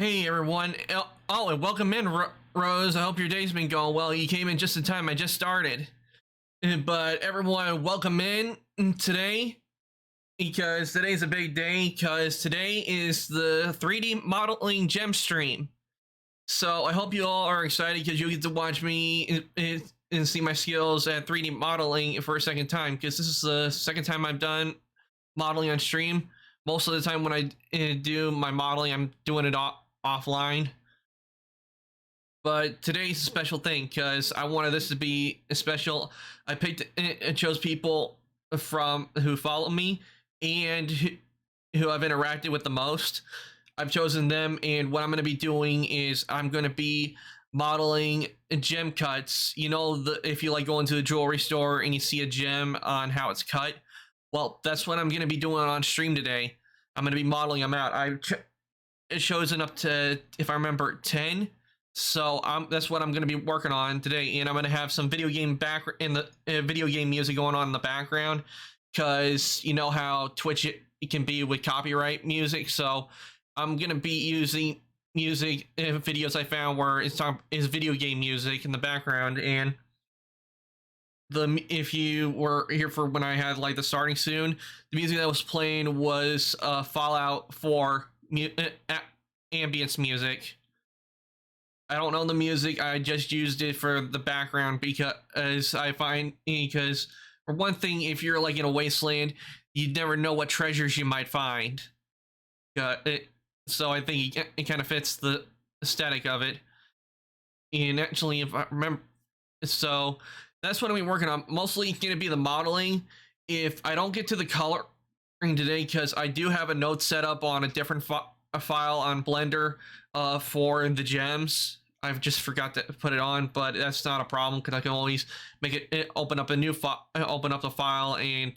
Hey everyone. Oh, and welcome in, Rose. I hope your day's been going well. You came in just in time. I just started. But everyone, welcome in today because today's a big day because today is the 3D modeling gem stream. So I hope you all are excited because you get to watch me and see my skills at 3D modeling for a second time because this is the second time I've done modeling on stream. Most of the time when I do my modeling, I'm doing it offline. But today's a special thing because I wanted this to be special. I picked and chose people from who follow me and who I've interacted with the most. I've chosen them, and what I'm going to be doing is I'm going to be modeling gem cuts. You know, if you like go into a jewelry store and you see a gem on how it's cut, well, that's what I'm going to be doing on stream today. I'm going to be modeling them out. It shows up to, if I remember, 10. So that's what I'm going to be working on today, and I'm going to have some video game video game music going on in the background, because you know how Twitch it can be with copyright music. So I'm going to be using music videos I found where is video game music in the background. And if you were here for when I had like the starting soon, the music that was playing was Fallout 4 ambience music. I don't know the music. I just used it for the background because I find, because for one thing, if you're like in a wasteland, you never know what treasures you might find. It, so I think it kind of fits the aesthetic of it. And actually, if I remember, so that's what I'm working on. Mostly going to be the modeling. If I don't get to the coloring today, because I do have a note set up on a different file on Blender for the gems. I've just forgot to put it on, but that's not a problem because I can always make it open up a new file, open up the file, and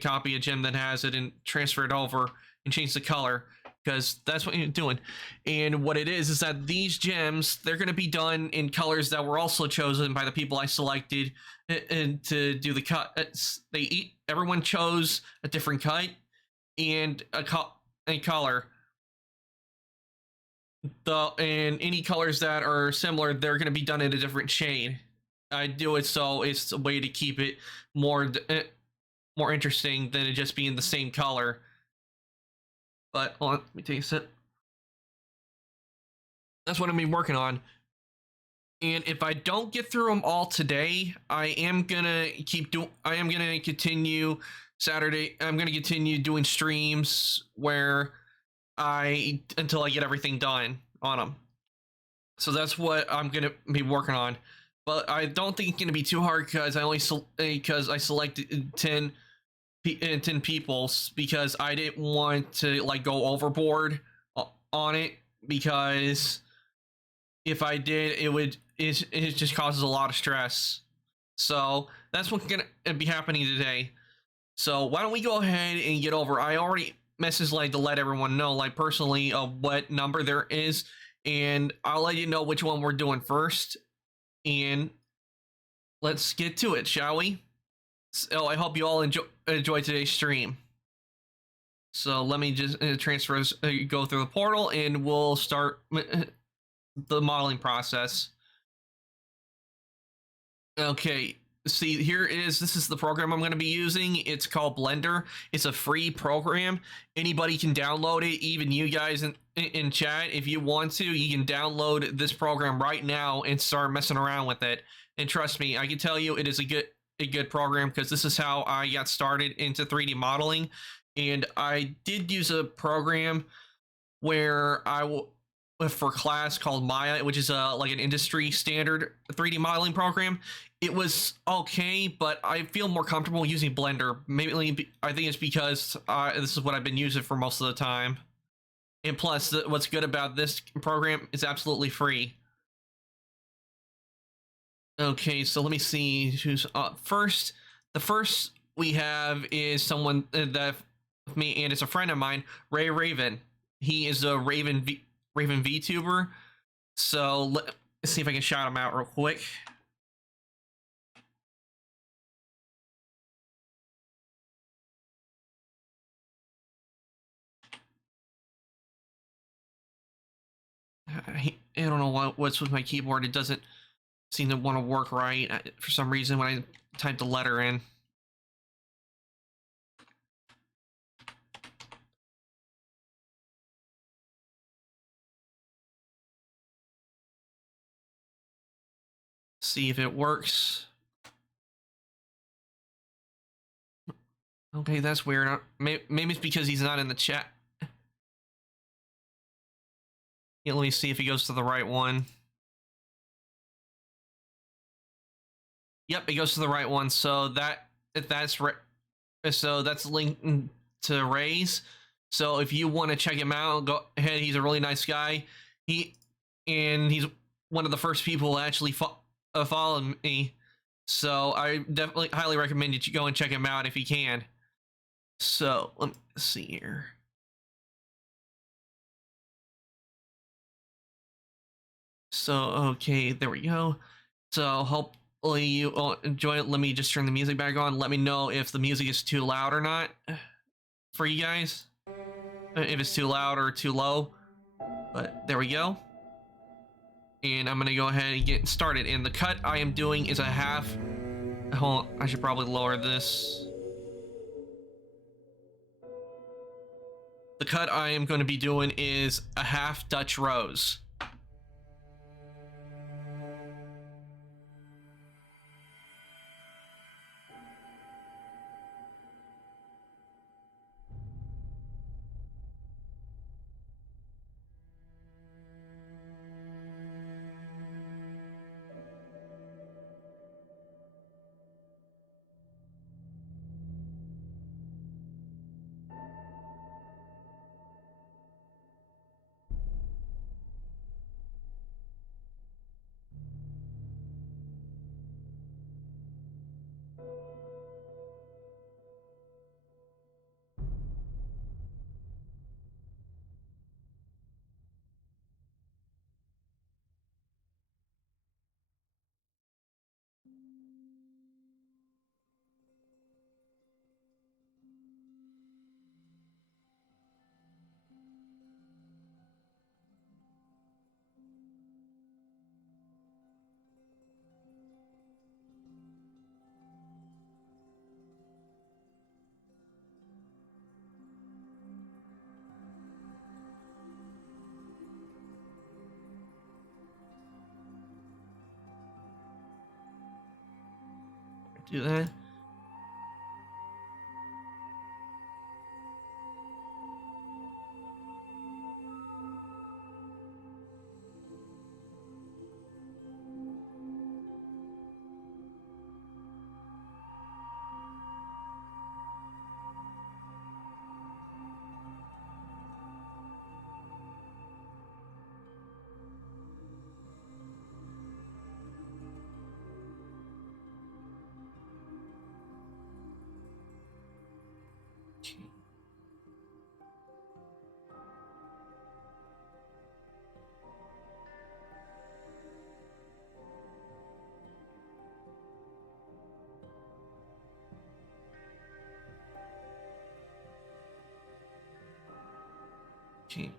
copy a gem that has it and transfer it over and change the color, because that's what you're doing. And what it is that these gems, they're going to be done in colors that were also chosen by the people I selected and to do the cut. Everyone chose a different cut and a color. And any colors that are similar, they're going to be done in a different shade. I do it so it's a way to keep it more interesting than it just being the same color. But hold on, let me take a sip. That's what I've been working on. And if I don't get through them all today, I am gonna continue Saturday. I'm gonna continue doing streams where until I get everything done on them. So that's what I'm gonna be working on. But I don't think it's gonna be too hard because I selected 10 people, because I didn't want to like go overboard on it, because if I did, it just causes a lot of stress. So that's what's gonna be happening today. So why don't we go ahead and get over? I already messaged like to let everyone know, like personally, what number there is, and I'll let you know which one we're doing first. And let's get to it, shall we? So I hope you all enjoy today's stream. So let me just go through the portal, and we'll start the modeling process. Okay, see, here is this is the program I'm going to be using. It's called Blender. It's a free program. Anybody can download it, even you guys in chat. If you want to, you can download this program right now and start messing around with it. And trust me, I can tell you it is a good program, because this is how I got started into 3D modeling. And I did use a program where for class called Maya, which is like an industry standard 3D modeling program. It was okay, but I feel more comfortable using Blender. Maybe I think it's because this is what I've been using for most of the time. And plus, what's good about this program is absolutely free. Okay, so let me see who's first. The first we have is someone that me, and it's a friend of mine, Ray Raven. He is a Raven VTuber. So let's see if I can shout him out real quick. I don't know what's with my keyboard. It doesn't seem to want to work right for some reason when I type the letter in. See if it works. Okay, that's weird. Maybe it's because he's not in the chat. Yeah, let me see if he goes to the right one. Yep, it goes to the right one. So that's linked to Ray's. So if you want to check him out, go ahead. He's a really nice guy. He's one of the first people to actually follow me. So I definitely highly recommend that you go and check him out if you can. So let me see here. So okay, there we go. So hopefully you enjoy it. Let me just turn the music back on. Let me know if the music is too loud or not for you guys. If it's too loud or too low. But there we go. And I'm gonna go ahead and get started. And the cut I am doing is a half. Hold on, I should probably lower this. The cut I am going to be doing is a half Dutch rose. Do that. Okay.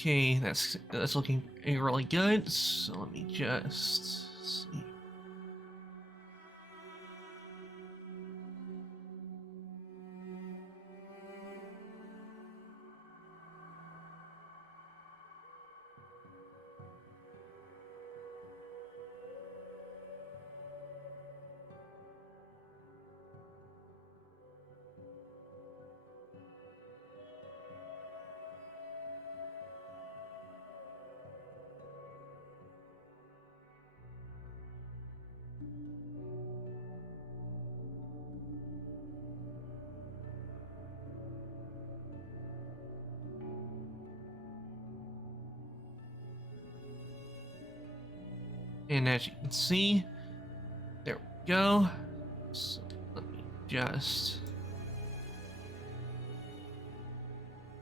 Okay, that's looking really good. So let me just see. And as you can see, there we go. So let me just.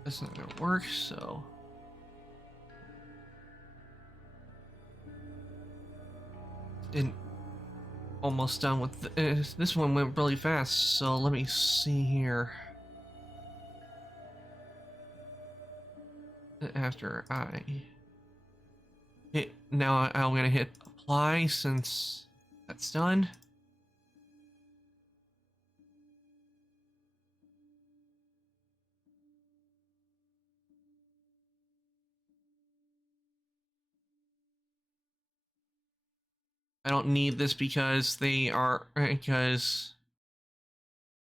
That's not gonna work, so. And almost done with this one went really fast, so let me see here. After I hit, now I'm gonna hit apply since that's done. I don't need this because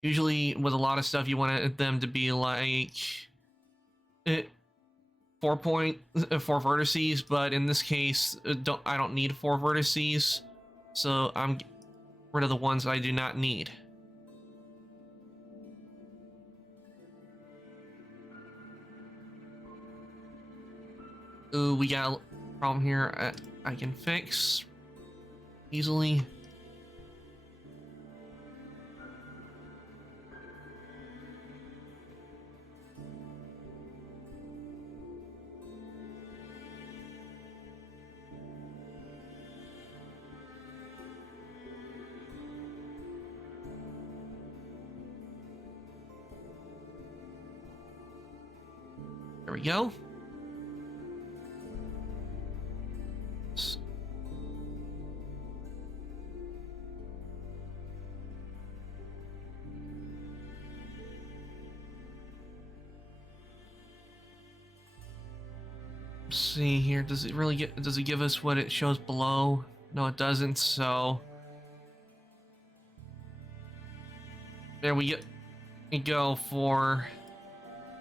usually with a lot of stuff you want them to be like eh, 4 vertices, but in this case I don't need 4 vertices, so I'm rid of the ones I do not need. Ooh, we got a problem here I can fix easily. There we go. See here, does it give us what it shows below? No, it doesn't, so there we go for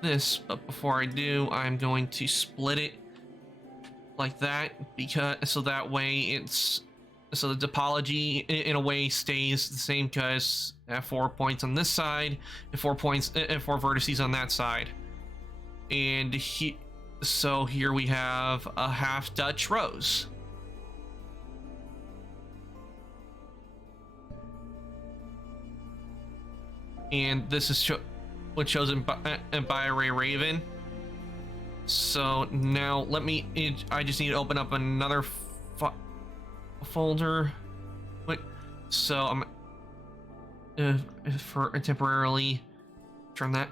this, but before I do, I'm going to split it like that, because so that way so the topology in a way stays the same, because I have 4 points on this side and 4 points and 4 vertices on that side. And so here we have a half Dutch rose. And this is what shows in BioRay Raven. So now I just need to open up another folder. Wait, so I'm for temporarily turn that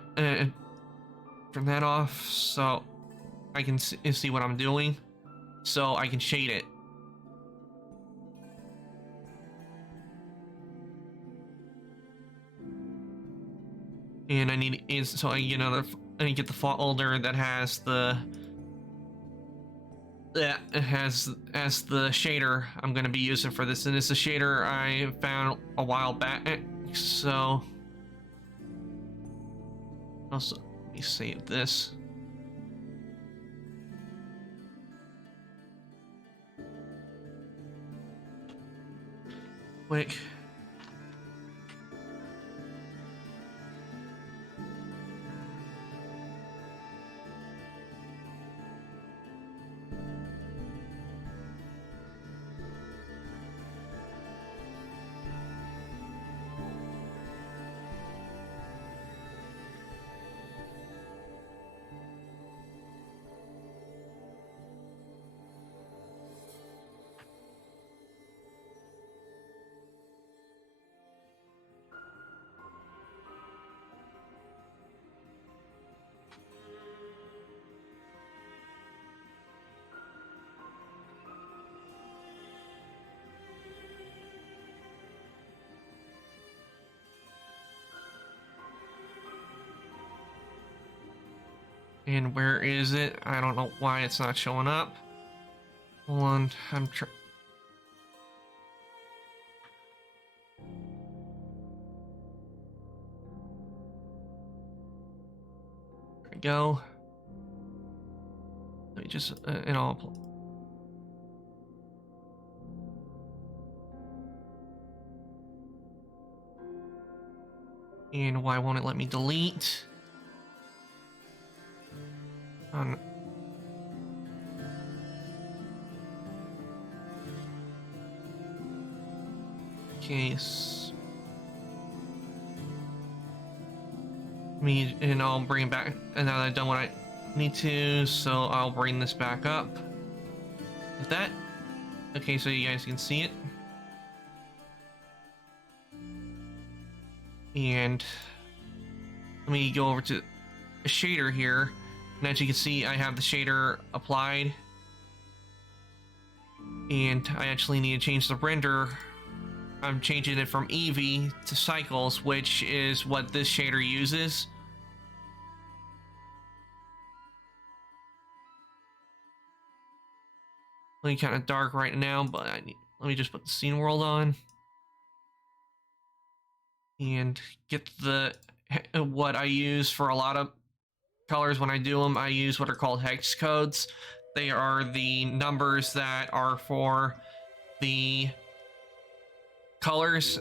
off, so I can see what I'm doing, so I can shade it. And I need so I get the folder that has the the shader I'm going to be using for this, and it's a shader I found a while back. So also let me save this. Quick. And where is it? I don't know why it's not showing up. Hold on, I'm there we go. Let me just, and I'll... And why won't it let me delete? On case me, and I'll bring it back. And now that I've done what I need to, so I'll bring this back up like that. Okay, so you guys can see it. And let me go over to a shader here, and as you can see, I have the shader applied, and I actually need to change the render. I'm changing it from Eevee to Cycles, which is what this shader uses. Really kind of dark right now, but let me just put the scene world on and get the what I use for a lot of colors when I do them. I use what are called hex codes. They are the numbers that are for the colors,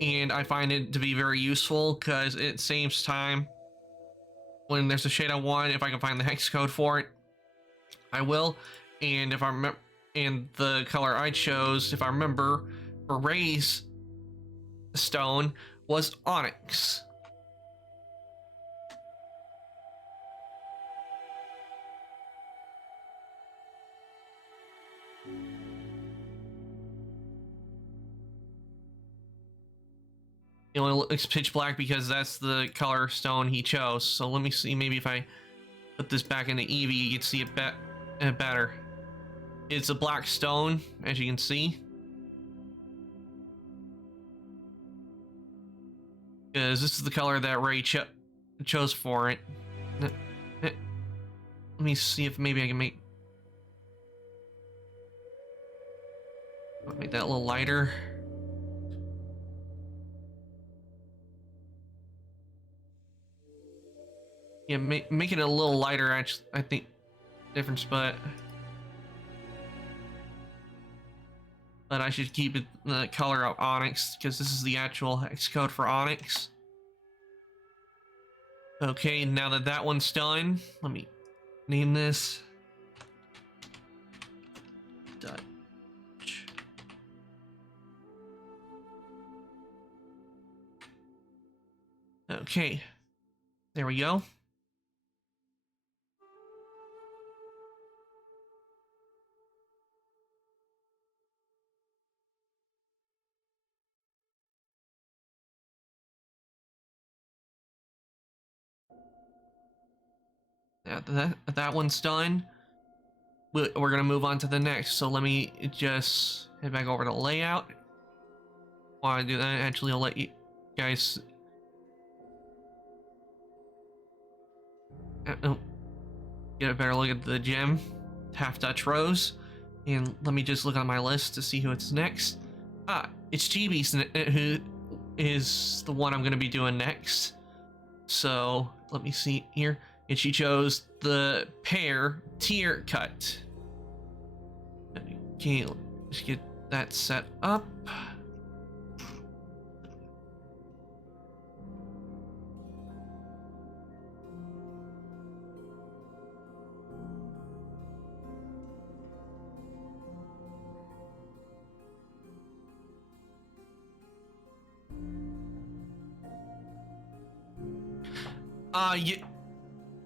and I find it to be very useful because it saves time. When there's a shade I want, if I can find the hex code for it, I will. And if I remember, and the color I chose, if I remember, for Ray's stone was Onyx. It only looks pitch black because that's the color stone he chose. So let me see, maybe if I put this back into Eevee, you can see it better. It's a black stone, as you can see. Because this is the color that Ray chose for it. Let me see if maybe I can make that a little lighter. Yeah, make it a little lighter, actually, I think. Difference, but I should keep it the color of Onyx, because this is the actual hex code for Onyx. Okay, now that that one's done, let me name this Dutch. Okay, there we go. That one's done. We're gonna move on to the next. So let me just head back over to layout. While I do that, actually, I'll let you guys get a better look at the gem, Half Dutch Rose, and let me just look on my list to see who it's next. It's Chibi's who is the one I'm gonna be doing next. So let me see here. And she chose the pear tier cut. Okay, let's get that set up.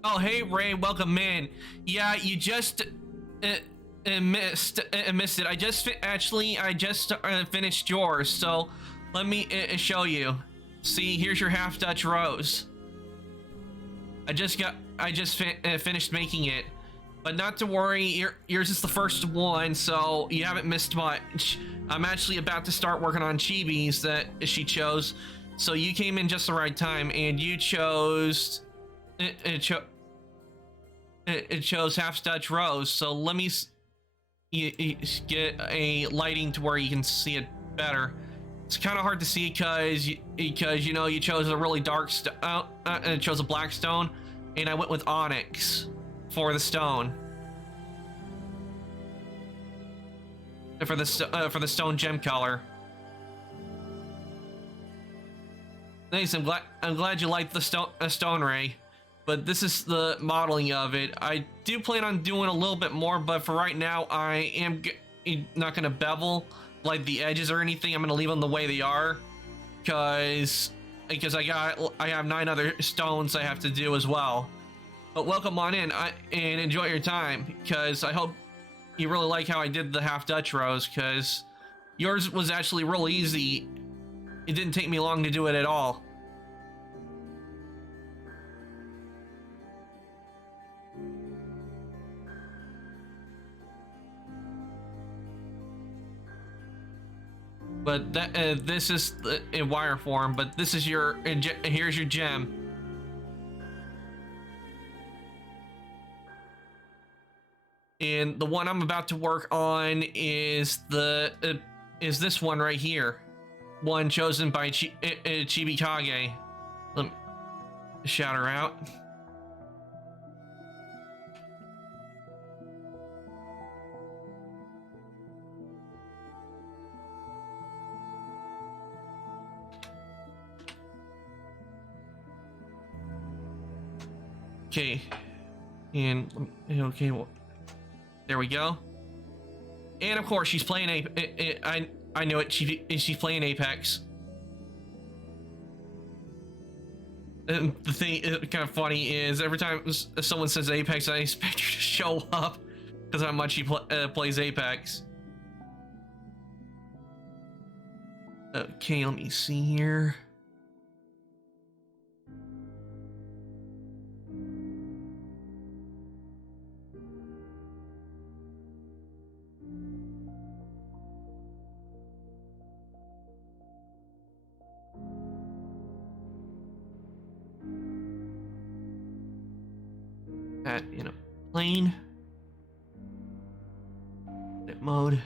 Oh, hey Ray, welcome in. Yeah, you just missed it. I just finished yours, so let me show you. See, here's your Half Dutch Rose. I just finished making it, but not to worry. Yours is the first one, so you haven't missed much. I'm actually about to start working on Chibi's that she chose, so you came in just the right time, and you chose. it shows half Dutch rows. So let me get a lighting to where you can see it better. It's kind of hard to see because you know you chose a really dark stone and it chose a black stone, and I went with onyx for the stone. For the stone gem color. Thanks. I'm glad you liked the stone ray, but this is the modeling of it. I do plan on doing a little bit more, but for right now, I am not gonna bevel like the edges or anything. I'm gonna leave them the way they are, because I have 9 other stones I have to do as well. But welcome on in and enjoy your time, because I hope you really like how I did the half Dutch rows, because yours was actually real easy. It didn't take me long to do it at all. But that this is in wire form, but this is your here's your gem. And the one I'm about to work on is this one right here, one chosen by Chibi Kage. Let me shout her out. Okay, and okay, well, there we go. And of course, she's playing I knew it. She's playing Apex. And the thing kind of funny is every time someone says Apex, I expect her to show up because how much she plays Apex. Okay, let me see here. In a plane edit mode.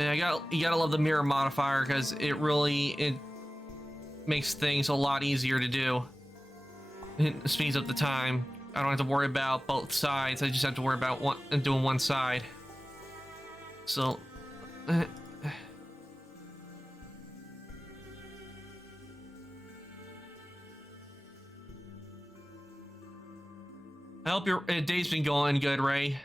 And you gotta love the mirror modifier, because it makes things a lot easier to do. It speeds up the time. I don't have to worry about both sides. I just have to worry about doing one side. So I hope your day's been going good, Ray.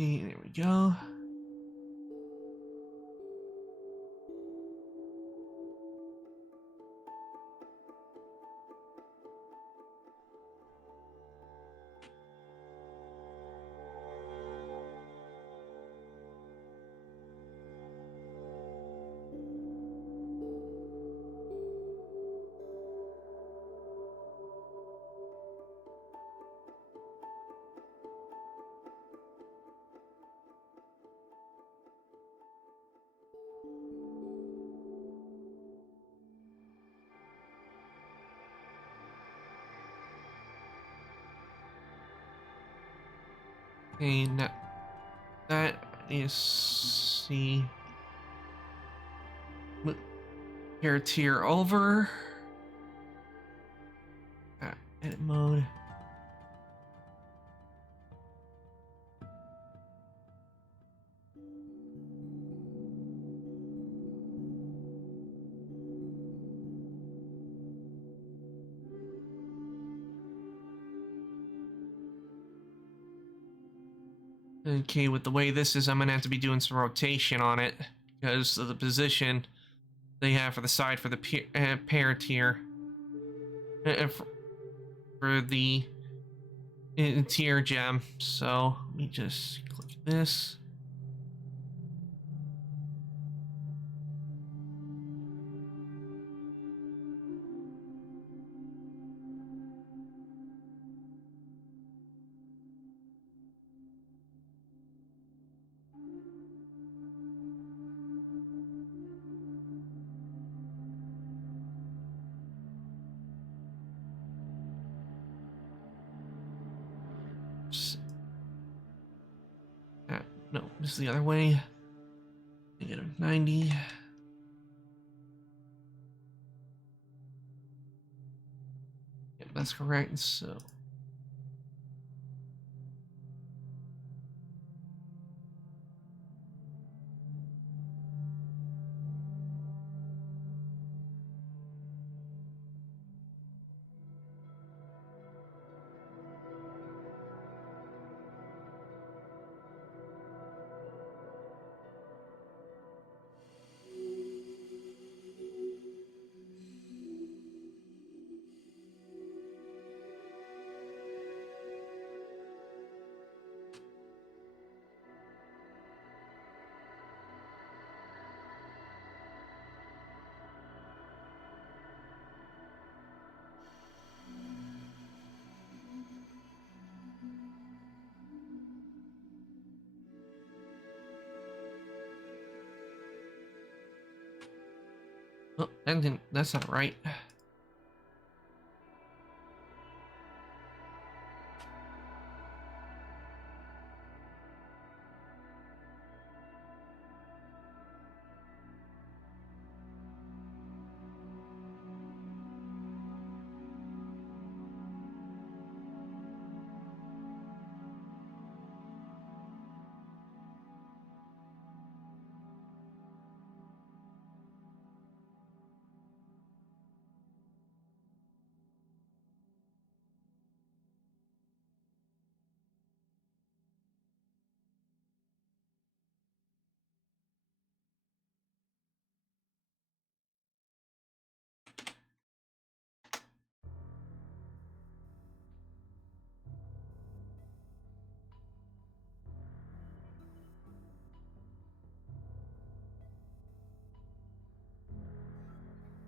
Okay, there we go. Okay, now that is see. Here, tier over. Edit mode. Okay, with the way this is, I'm gonna have to be doing some rotation on it because of the position they have for the side for the pair tier. For the tier gem. So let me just click this. No, this is the other way. -90. Yep, that's correct. So oh, that's not right.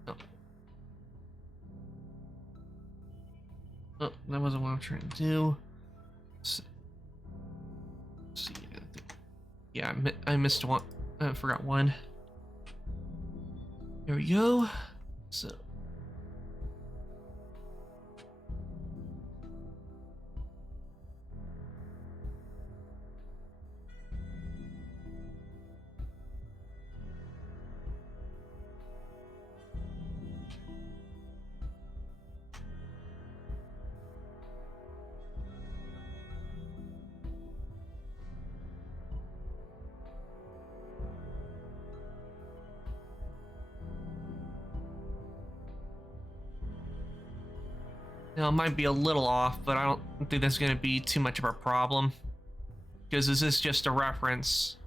Oh, oh, that wasn't what I'm trying to do. Let's see. Yeah, I missed one. I forgot one. Here we go. So now it might be a little off, but I don't think that's going to be too much of a problem because this is just a reference.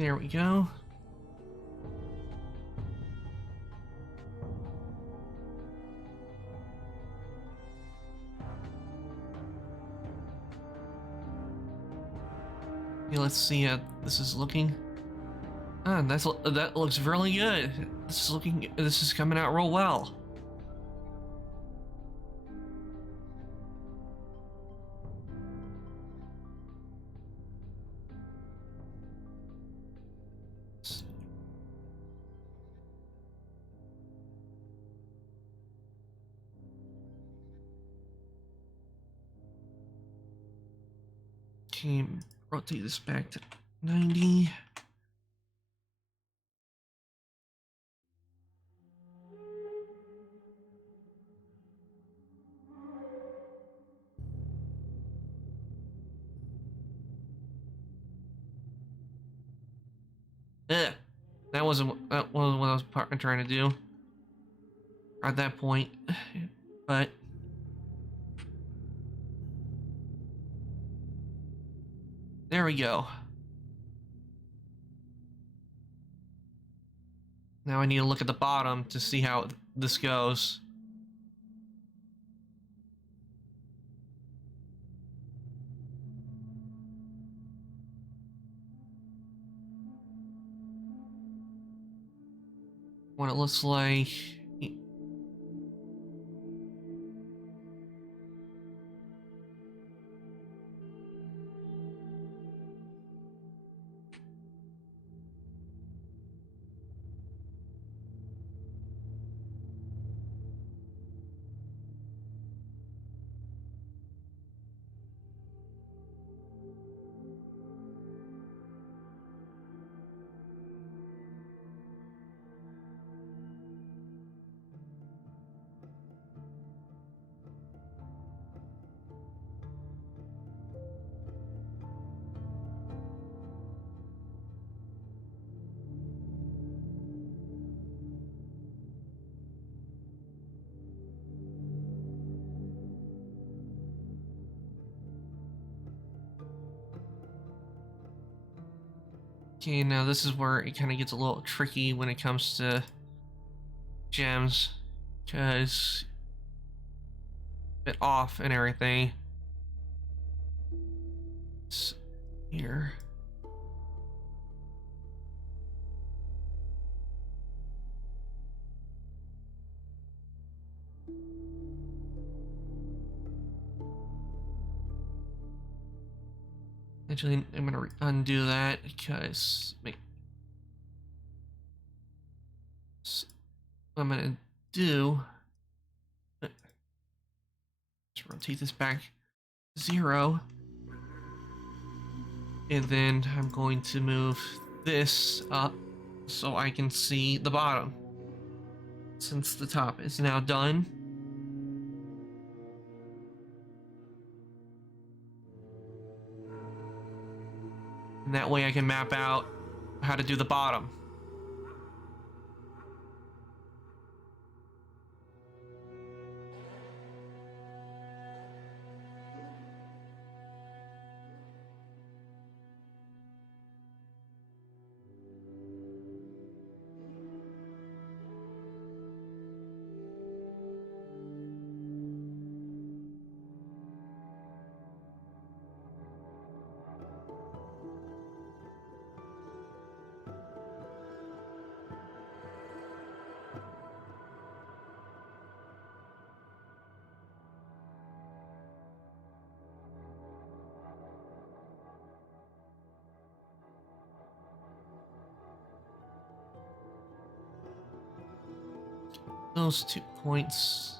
There we go. Okay, let's see how this is looking. Ah, that looks really good. This is coming out real well. Okay, rotate this back to 90. Eh, that wasn't what I was trying to do at that point, but there we go. Now I need to look at the bottom to see how this goes. What it looks like. Okay, now this is where it kind of gets a little tricky when it comes to gems, because bit off and everything. It's here. Actually, I'm gonna undo that because what I'm gonna do. Let's rotate this back to 0. And then I'm going to move this up so I can see the bottom. Since the top is now done. And that way I can map out how to do the bottom. Those 2 points.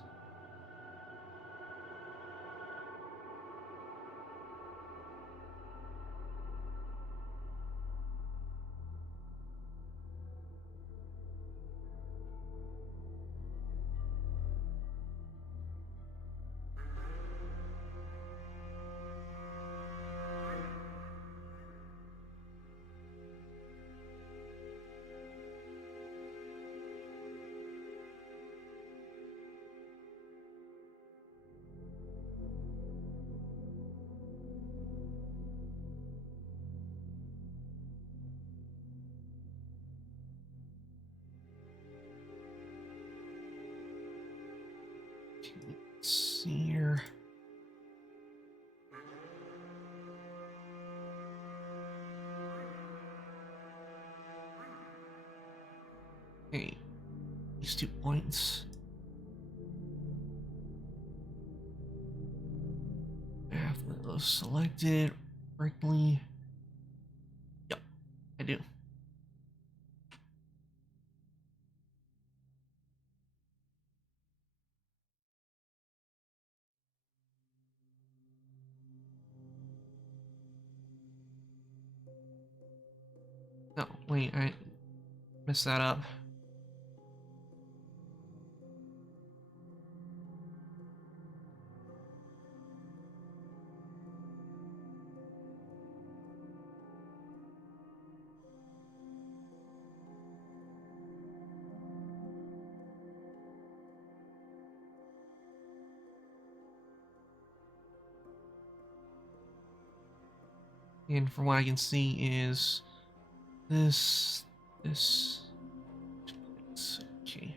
these 2 points. I have those selected correctly. Yep, I do. No, wait, I messed that up. And from what I can see is this, okay.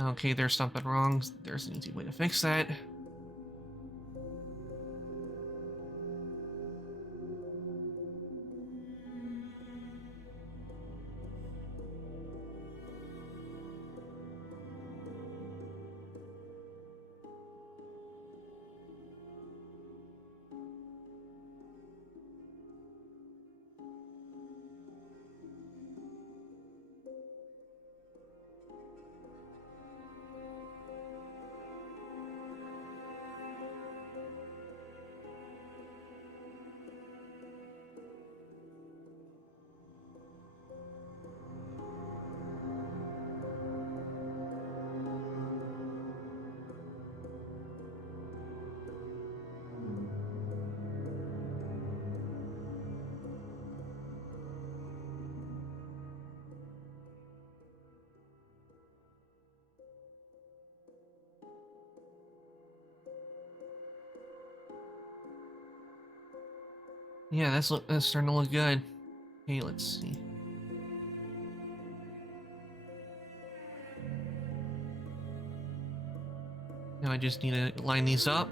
Okay, there's something wrong. There's an easy way to fix that. Yeah, that's starting to look good. Okay, let's see. Now I just need to line these up.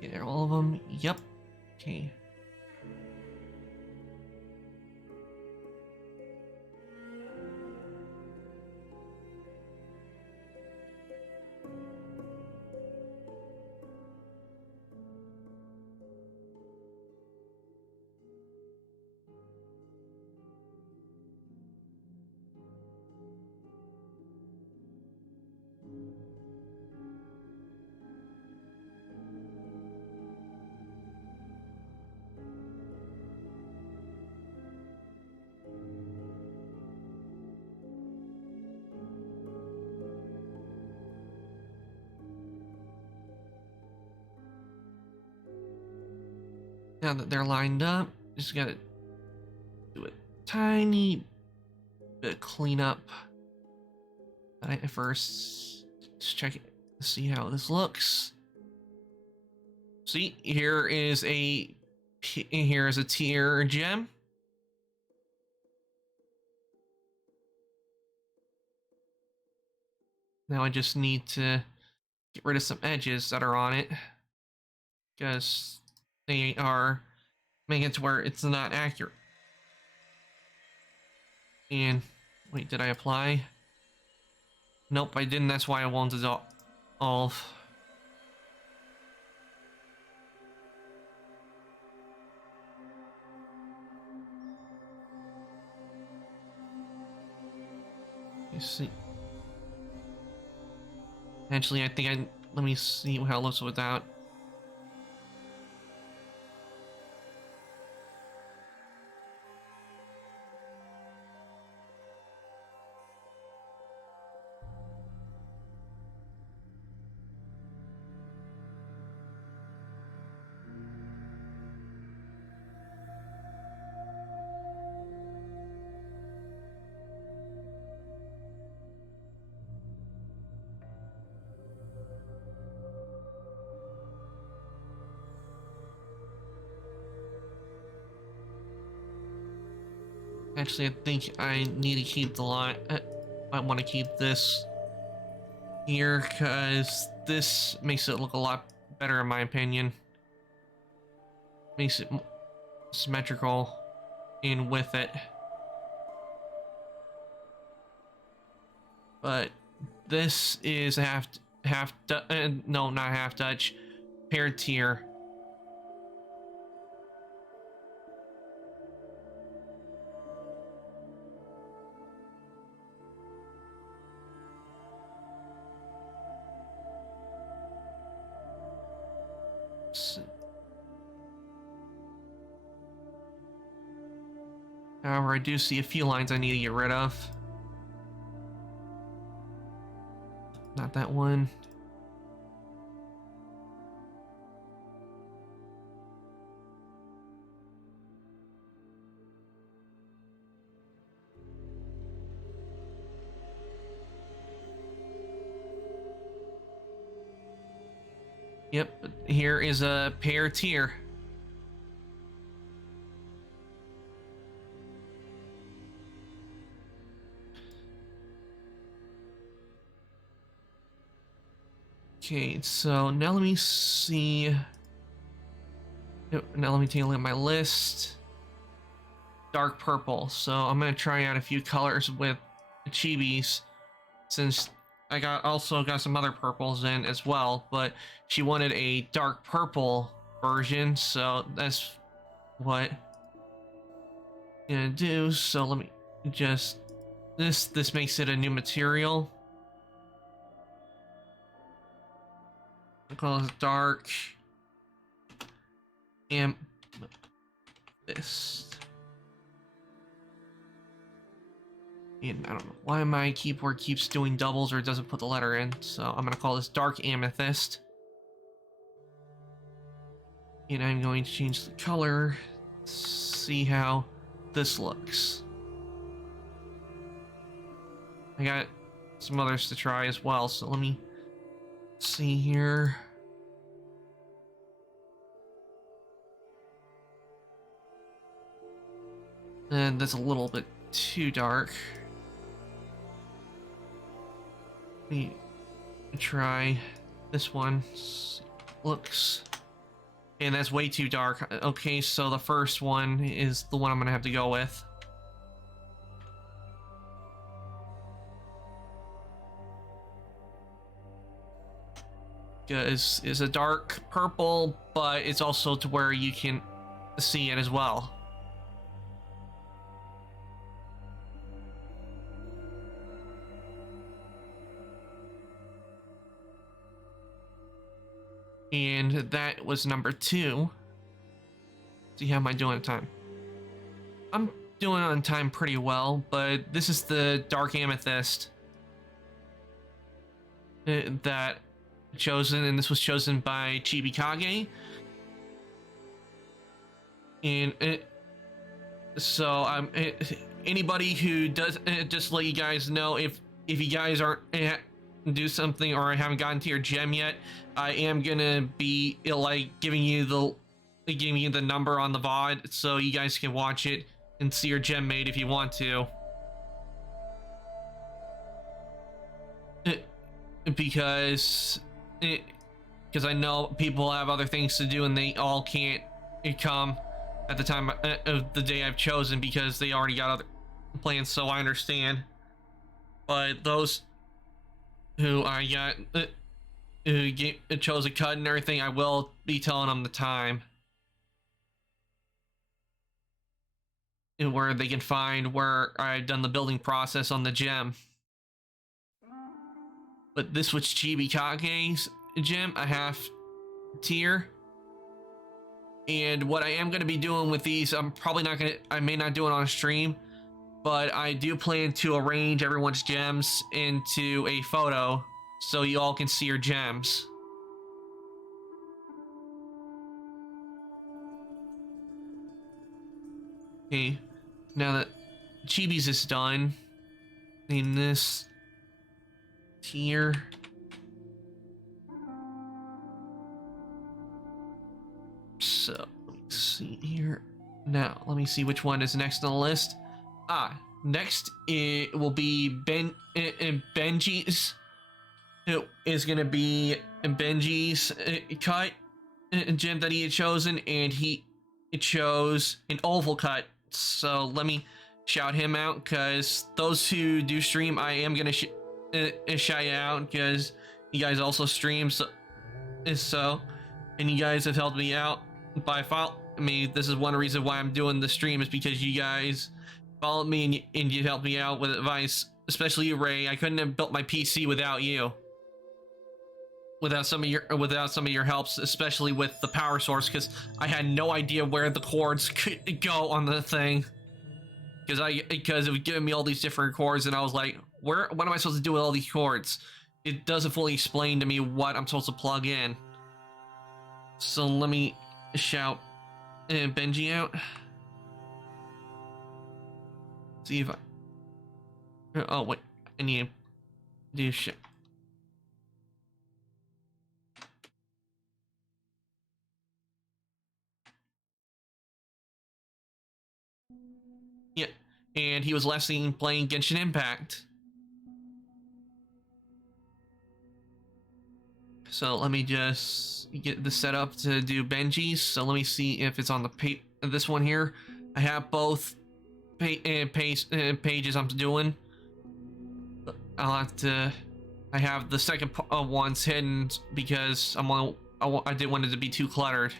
Get all of them. Yep. Okay. Now that they're lined up, just gotta do a tiny bit of cleanup. First, just check it, see how this looks. See, here is a tier gem. Now I just need to get rid of some edges that are on it because they are making it to where it's not accurate. And wait, did I apply? Nope, I didn't. That's why I wanted all. You see, Actually, I think let me see how it looks without. Actually, I think I need to keep the line. I want to keep this here because this makes it look a lot better in my opinion. Makes it symmetrical in with it. But this is no, not half Dutch, paired tier. However, I do see a few lines I need to get rid of. Not that one. Yep, here is a pair tier. Okay, so now let me see. Now let me take a look at my list. Dark purple. So I'm gonna try out a few colors with Chibis, since I also got some other purples in as well, but she wanted a dark purple version, so that's what I'm gonna do. So let me just this makes it a new material. I'll call it dark amethyst. And I don't know why my keyboard keeps doing doubles or it doesn't put the letter in, so I'm gonna call this dark amethyst. And I'm going to change the color, see how this looks. I got some others to try as well, so let me see here. And that's a little bit too dark. Let me try this one. Looks, and that's way too dark. Okay, so the first one is the one I'm gonna have to go with. Because it's a dark purple, but it's also to where you can see it as well. And that was number 2. See, how am I doing on time? I'm doing on time pretty well, but this is the dark amethyst that chosen, and this was chosen by Chibi Kage. And so anybody who does, just let you guys know, if you guys aren't do something or I haven't gotten to your gem yet, I am gonna be like giving you the number on the VOD so you guys can watch it and see your gem made if you want to. Because I know people have other things to do and they all can't come at the time of the day I've chosen because they already got other plans, so I understand. But those who I got who chose a cut and everything, I will be telling them the time where they can find where I've done the building process on the gem. But this was Chibi Kage's gym, a half tier. And what I am going to be doing with these, I may not do it on stream, but I do plan to arrange everyone's gems into a photo so you all can see your gems. Okay, now that Chibi's is done, in this tier, so let me see here. Now let me see which one is next on the list. Next it will be Benji's. It is gonna be Benji's cut gem that he had chosen, and he chose an oval cut. So let me shout him out, because those who do stream, I am gonna shout you out, because you guys also stream, and you guys have helped me out by follow me. This is one reason why I'm doing the stream, is because you guys followed me and you helped me out with advice, especially you, Ray. I couldn't have built my PC without you. Without some of your helps, especially with the power source, because I had no idea where the cords could go on the thing. Because it was giving me all these different cords, and I was like, what am I supposed to do with all these cords? It doesn't fully explain to me what I'm supposed to plug in. So let me shout Benji out. See if I... Oh wait, I need to do shit. Yeah, and he was last seen playing Genshin Impact. So let me just get the setup to do Benji's. So let me see if it's on the this one here. I have both pages I'm doing. I'll have to. I have the second ones hidden because I didn't want it to be too cluttered.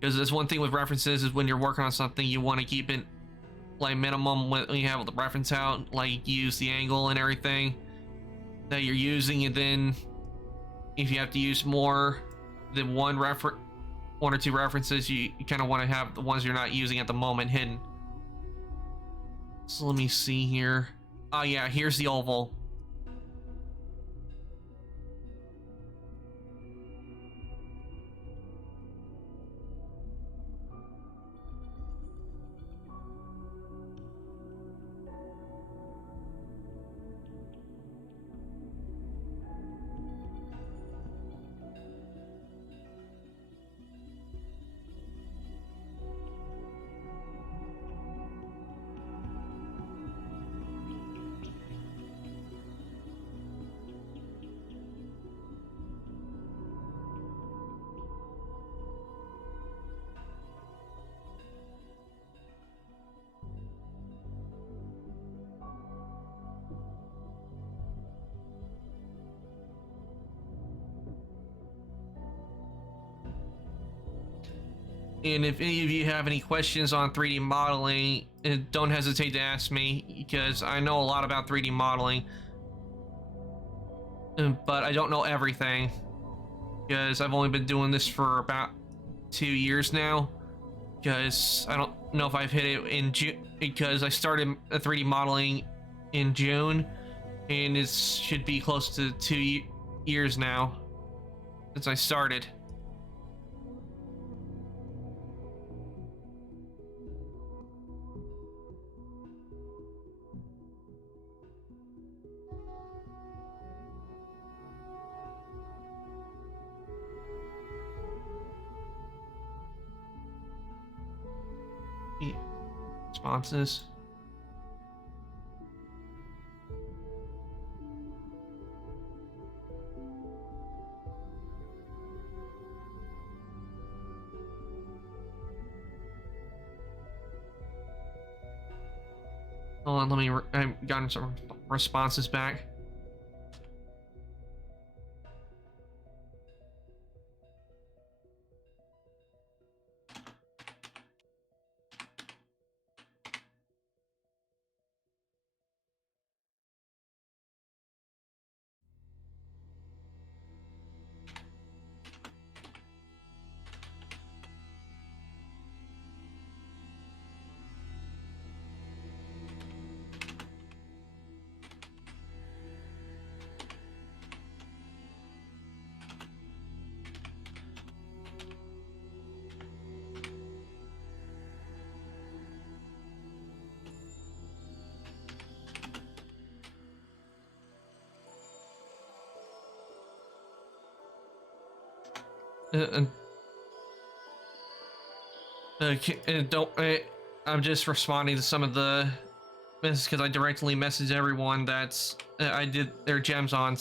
Because there's one thing with references is when you're working on something, you want to keep it like minimum when you have the reference out, like use the angle and everything that you're using, and then if you have to use more than one or two references, you kind of want to have the ones you're not using at the moment hidden. So let me see here. Oh yeah, here's the oval. And if any of you have any questions on 3D modeling, don't hesitate to ask me, because I know a lot about 3D modeling, but I don't know everything, because I've only been doing this for about 2 years now, because I don't know if I've hit it in June, because I started 3D modeling in June, and it should be close to 2 years now since I started. Responses. Hold on, I've gotten some responses back. Don't. I'm just responding to some of the messages because I directly messaged everyone that's I did their gems on.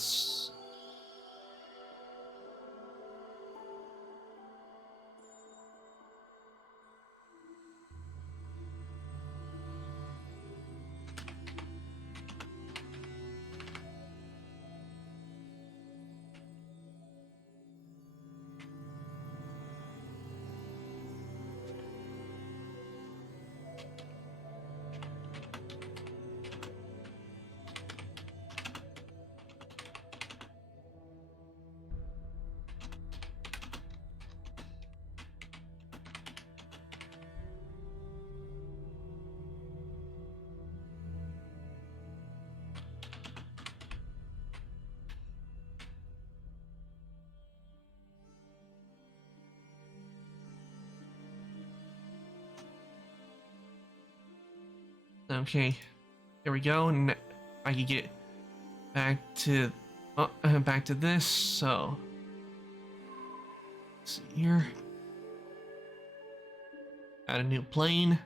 Okay, here we go, and I can get back to this. So, let's see here. Add a new plane.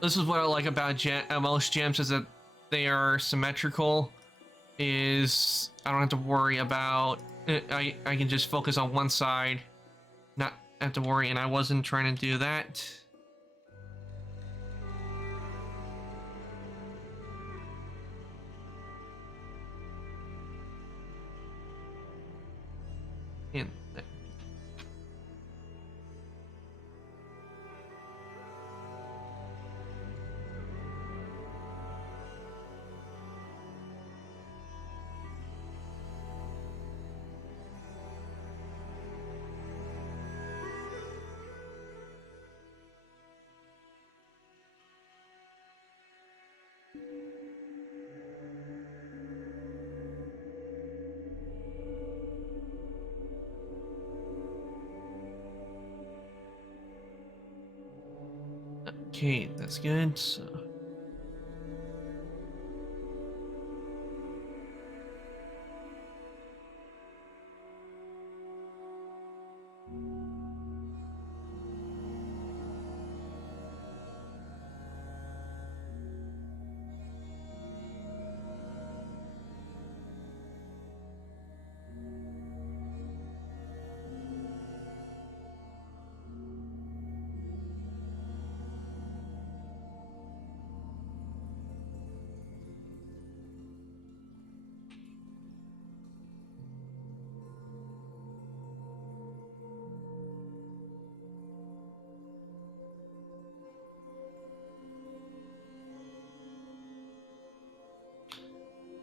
This is what I like about most gems is that they are symmetrical. Is I don't have to worry about I can just focus on one side, not have to worry, and I wasn't trying to do that. And okay, that's good. So.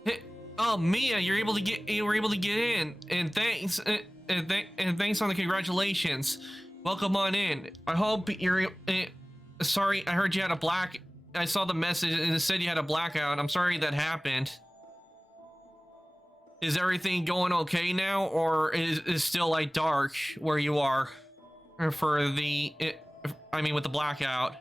Hey, oh, Mia, you were able to get in, and thanks, and thanks on the congratulations. Welcome on in. I hope you're. Sorry, I heard you had a black. I saw the message and it said you had a blackout. I'm sorry that happened. Is everything going okay now, or is still like dark where you are, for the? I mean, with the blackout.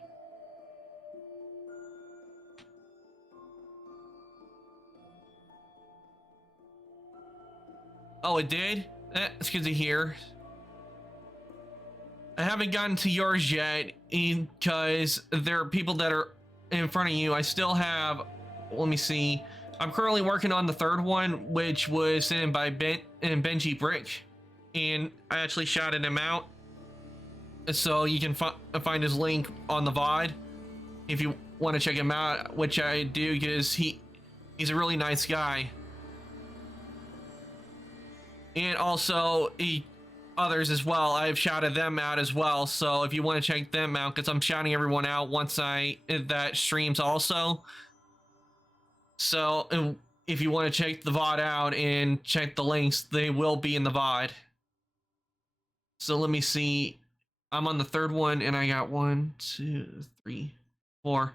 Oh, it did? That's good to hear. I haven't gotten to yours yet because there are people that are in front of you. I still have, let me see. I'm currently working on the third one, which was sent in by Benji Brick, and I actually shouted him out. So you can find his link on the VOD if you want to check him out, which I do because he's a really nice guy. And also others as well. I've shouted them out as well. So if you want to check them out, because I'm shouting everyone out once that streams also. So if you want to check the VOD out and check the links, they will be in the VOD. So let me see. I'm on the third one and I got 1, 2, 3, 4.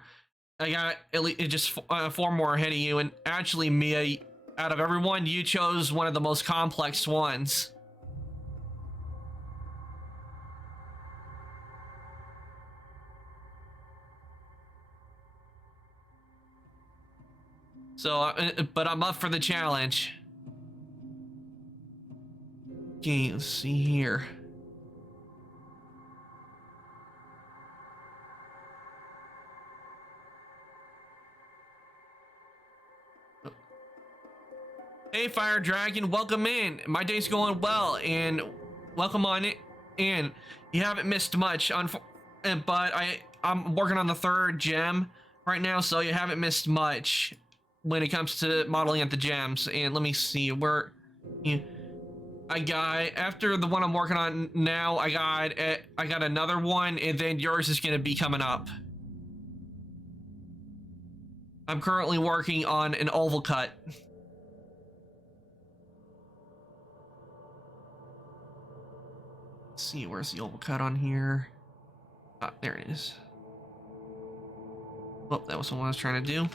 I got at least just four more ahead of you, and actually, Mia, out of everyone, you chose one of the most complex ones. So, but I'm up for the challenge. Okay, let's see here. Hey, Fire Dragon, welcome in. My day's going well, and welcome on in. You haven't missed much, but I'm working on the third gem right now, so you haven't missed much when it comes to modeling at the gems. And let me see where you. I got after the one I'm working on now. I got another one, and then yours is gonna be coming up. I'm currently working on an oval cut. Let's see, where's the oval cut on here? Ah, there it is. Oh, that was the one I was trying to do.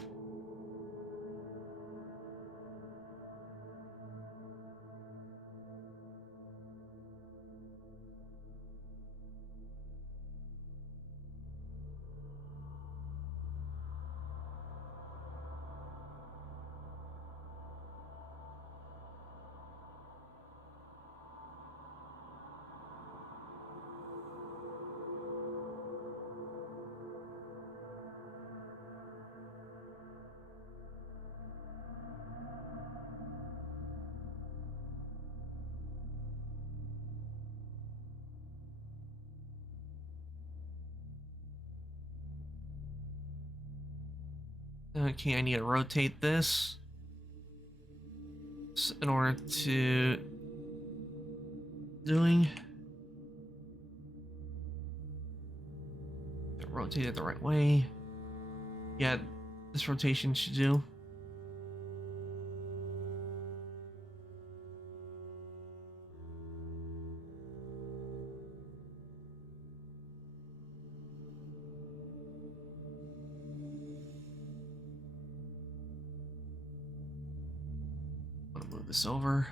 Okay, I need to rotate this in order to doing rotate it the right way. Yeah, this rotation should do. I'm gonna move this over.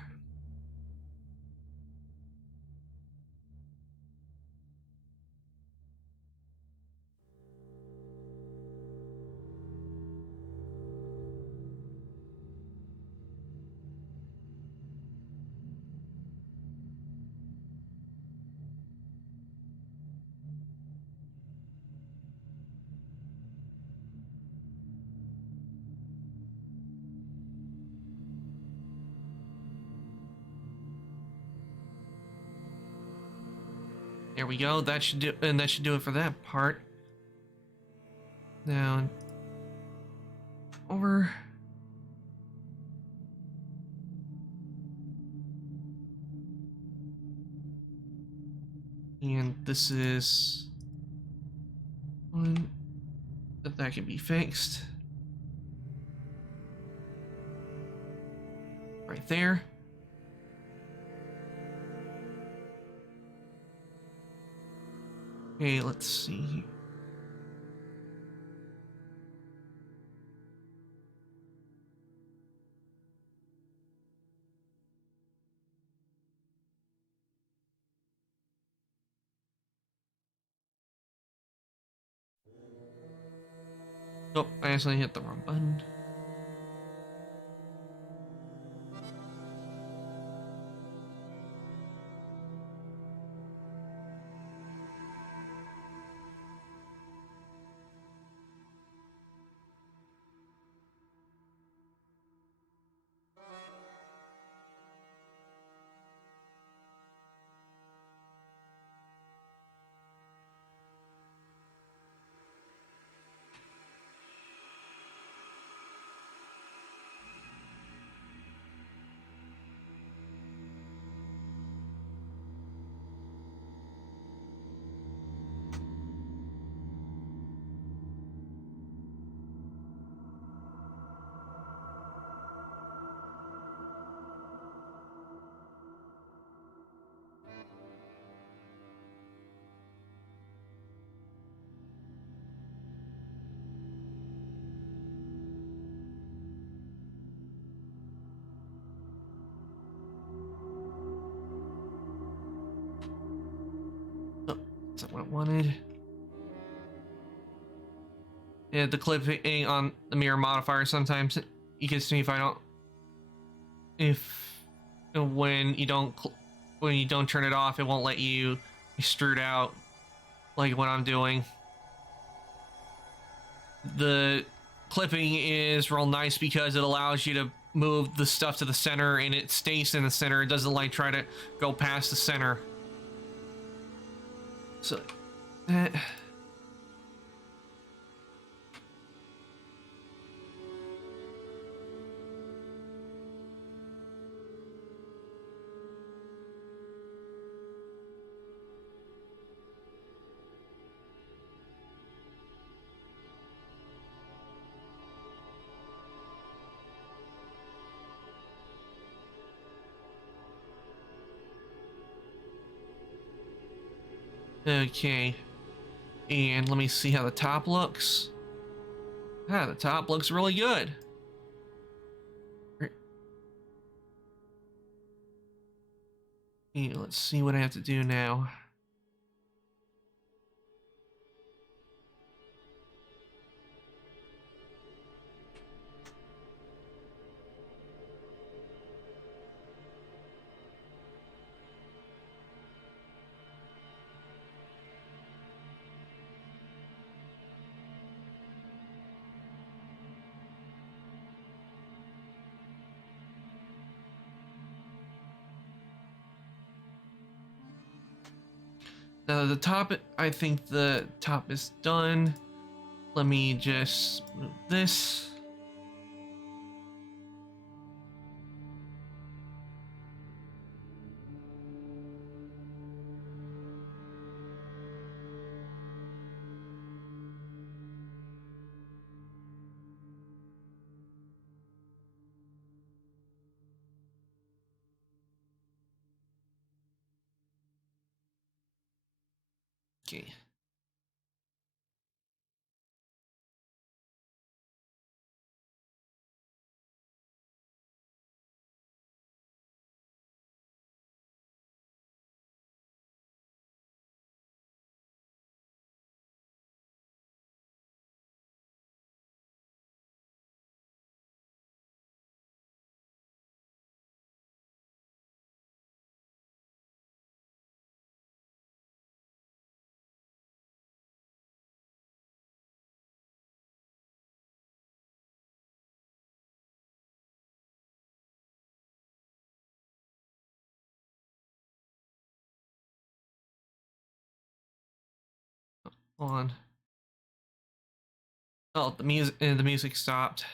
There we go. That should do, and that should do it for that part. Now, over. And this is one that can be fixed. Right there. Okay, let's see. Oh, I accidentally hit the wrong button. Is that what I wanted? Yeah, the clipping on the mirror modifier sometimes it gets me if I don't, if when you don't turn it off, it won't let you extrude out like what I'm doing. The clipping is real nice because it allows you to move the stuff to the center and it stays in the center. It doesn't like try to go past the center. So okay, and let me see how the top looks. Ah, the top looks really good. Let's see what I have to do now. The top, I think the top is done. Let me just move this. Okay. Hold on. Oh, the music stopped.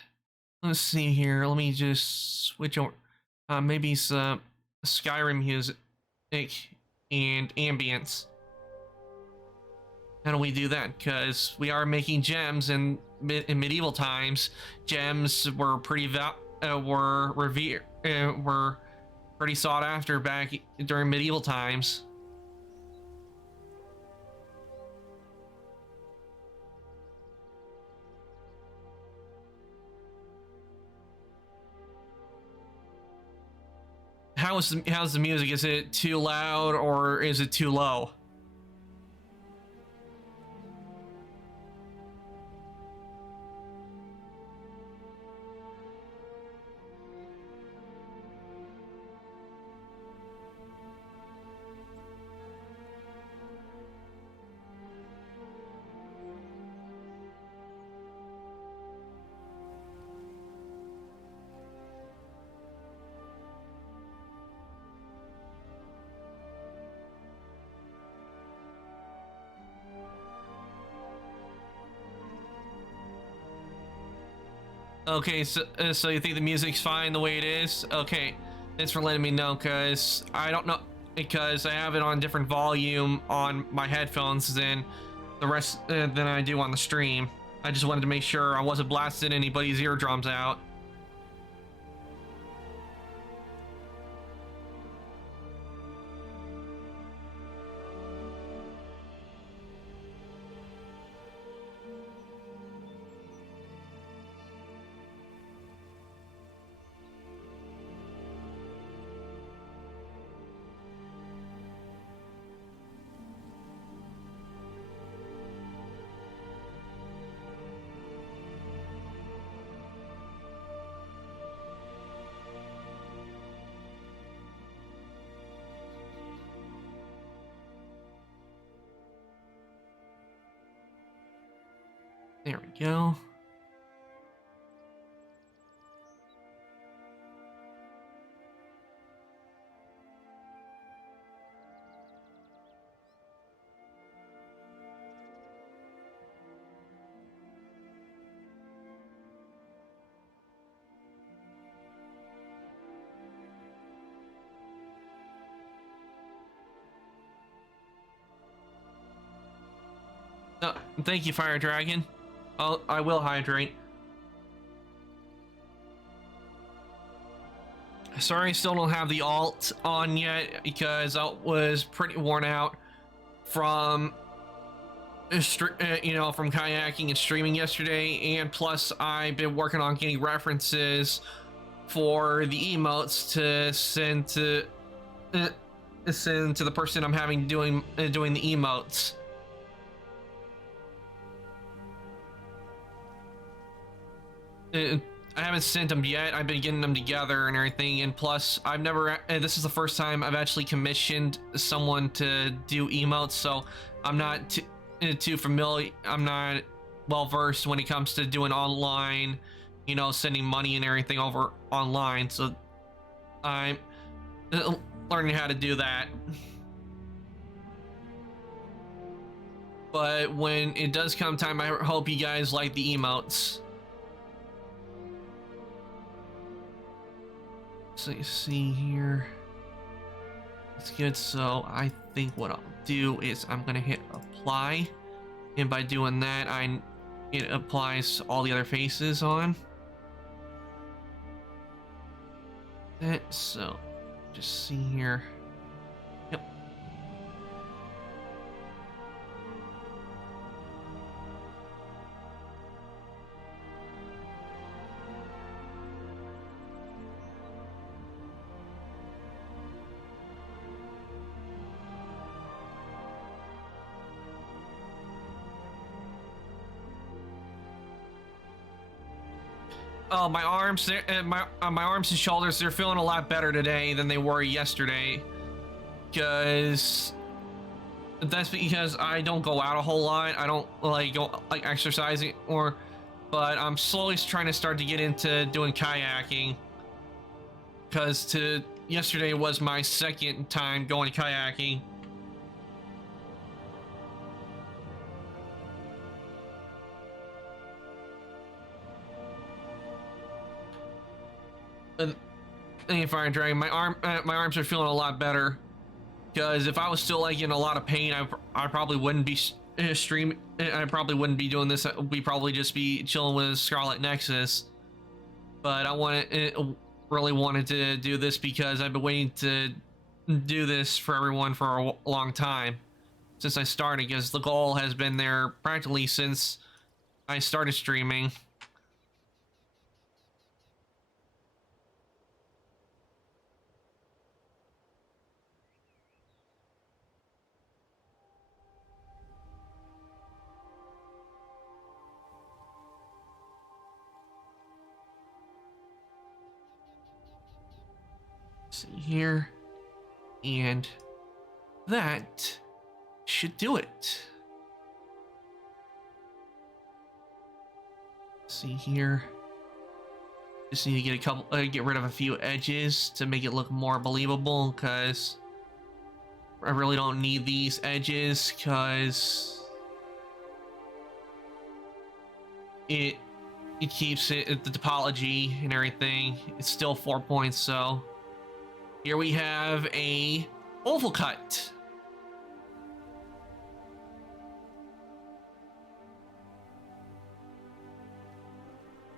Let's see here. Let me just switch over. Maybe some Skyrim music and ambience. How do we do that? Because we are making gems in medieval times. Gems were were revered, were pretty sought after back during medieval times. How's the music? Is it too loud or is it too low? Okay, so you think the music's fine the way it is? Okay, thanks for letting me know, cause I don't know, because I have it on different volume on my headphones than the rest than I do on the stream. I just wanted to make sure I wasn't blasting anybody's eardrums out. There we go. Thank you, Fire Dragon. I will hydrate. Sorry, I still don't have the alt on yet because I was pretty worn out from, from kayaking and streaming yesterday, and plus I've been working on getting references for the emotes to send to the person I'm having doing the emotes. I haven't sent them yet. I've been getting them together and everything, and plus I've never this is the first time I've actually commissioned someone to do emotes, so I'm not too familiar. I'm not well versed when it comes to doing online, sending money and everything over online, so I'm learning how to do that. But when it does come time, I hope you guys like the emotes. So you see here, it's good. So I think what I'll do is I'm gonna hit apply, and by doing that, it applies all the other faces on that. So just see here. Yep. Oh, my arms, my arms and shoulders, they're feeling a lot better today than they were yesterday. That's because I don't go out a whole lot. I don't go exercising but I'm slowly trying to start to get into doing kayaking. Because yesterday was my second time going kayaking. Fire Dragon, my arms are feeling a lot better, because if I was still in a lot of pain, I probably wouldn't be streaming. I probably wouldn't be doing this. We'd probably just be chilling with Scarlet Nexus. But really wanted to do this because I've been waiting to do this for everyone for a long time since I started, because the goal has been there practically since I started streaming. See here, and that should do it. See here, just need to get rid of a few edges to make it look more believable, because I really don't need these edges, because it keeps the topology and everything. It's still 4 points. So here we have a oval cut.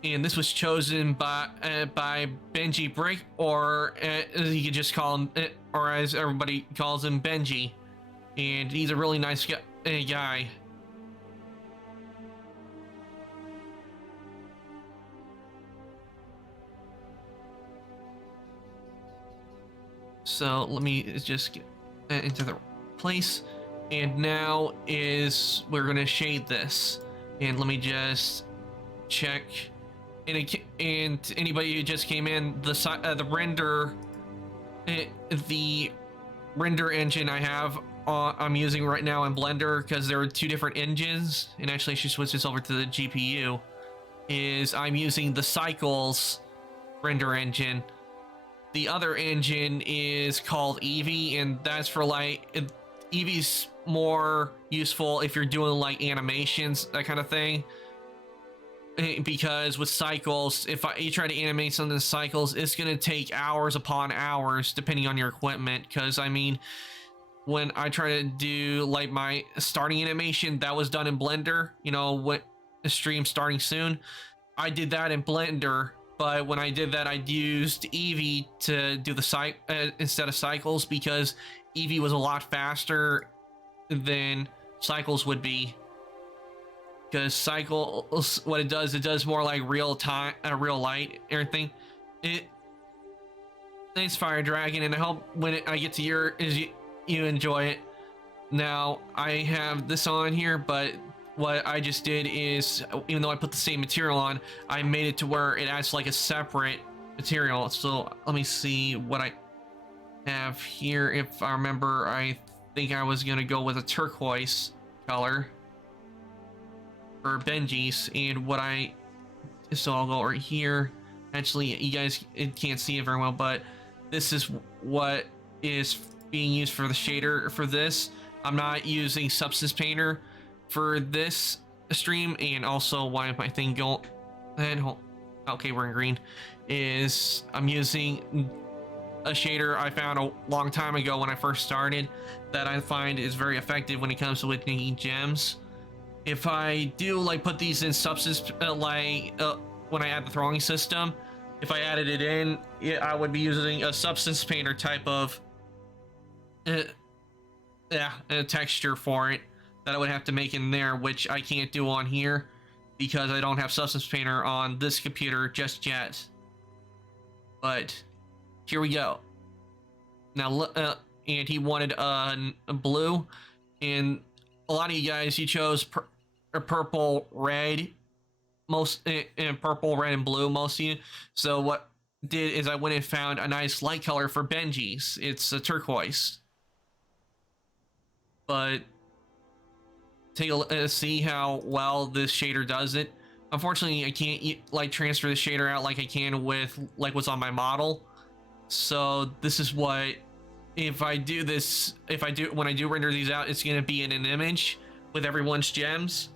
And this was chosen by Benji Brick, or you could just call him, or as everybody calls him, Benji. And he's a really nice guy. So let me just get into the place, and now we're gonna shade this, and let me just check. And anybody who just came in, the render engine I have I'm using right now in Blender, because there are two different engines, and actually I should switch this over to the GPU, is I'm using the Cycles render engine. The other engine is called Eevee, and that's for Eevee's more useful if you're doing like animations, that kind of thing. Because with Cycles, if you try to animate something in Cycles, it's going to take hours upon hours depending on your equipment. Because I mean, when I try to do like my starting animation, that was done in Blender, you know, what the stream starting soon, I did that in Blender. But when I did that, I used Eevee to do the instead of Cycles, because Eevee was a lot faster than Cycles would be. Because Cycles, what it does more like real time, real light, everything. Thanks, Fire Dragon, and I hope when I get to you enjoy it. Now I have this on here, but what I just did is, even though I put the same material on, I made it to where it adds like a separate material. So let me see what I have here. If I remember, I think I was gonna go with a turquoise color for Benji's, and so I'll go right here. Actually, you guys can't see it very well, but this is what is being used for the shader for this. I'm not using Substance Painter for this stream, and also why my thing go okay, we're in green, is I'm using a shader I found a long time ago when I first started that I find is very effective when it comes to making gems. If I do like put these in Substance, when I add the throwing system, if I added it in, I would be using a Substance Painter type of a texture for it that I would have to make in there, which I can't do on here because I don't have Substance Painter on this computer just yet. But here we go. Now, and he wanted a blue, and a lot of you guys, you chose purple, red, purple, red, and blue, most of you. So what I did is I went and found a nice light color for Benji's. It's a turquoise. But take a see how well this shader does it. Unfortunately, I can't like transfer the shader out like I can with like what's on my model. So this is what, if I do this, when I do render these out, it's going to be in an image with everyone's gems.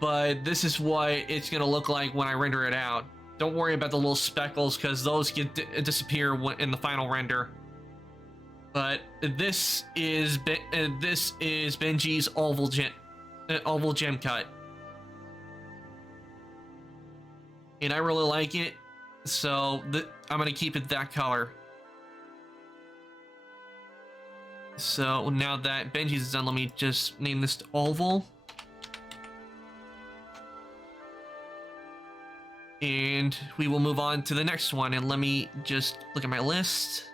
But this is what it's going to look like when I render it out. Don't worry about the little speckles, because those disappear in the final render. But this is Benji's oval gem cut, and I really like it, so I'm gonna keep it that color. So now that Benji's is done, let me just name this oval, and we will move on to the next one. And let me just look at my list.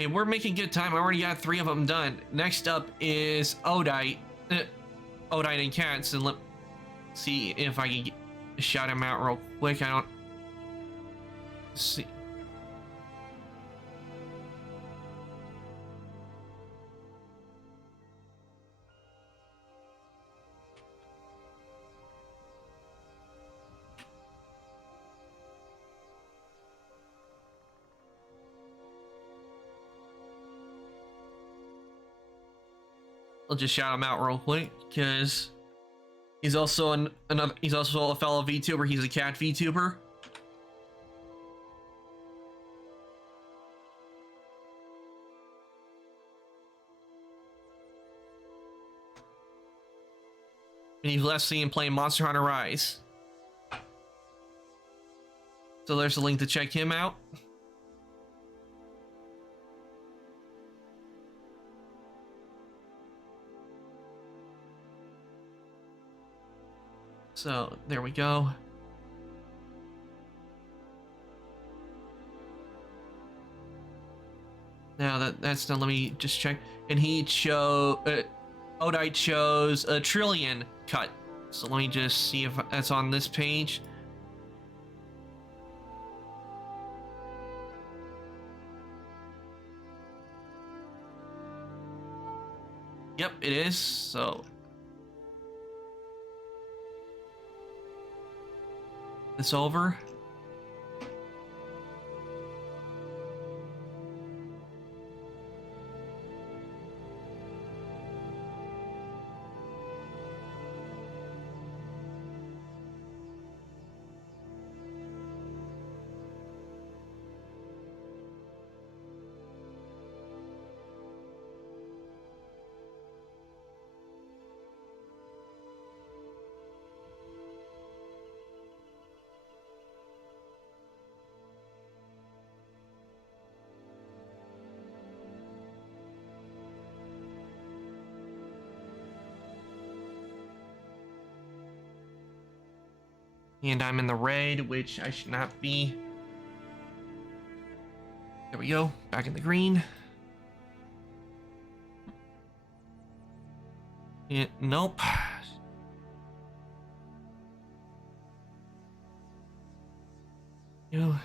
And we're making good time. I already got 3 of them done. Next up is Odite and Cats, and let's see if I can shout him out real quick. I don't see. I'll just shout him out real quick, because he's also he's also a fellow VTuber. He's a cat VTuber. And you've last seen him playing Monster Hunter Rise. So there's a link to check him out. So there we go. Now that's done, let me just check. And he Odite chose a Trillion cut. So let me just see if that's on this page. Yep, it is. So it's over. And I'm in the red, which I should not be. There we go. Back in the green. Nope. No,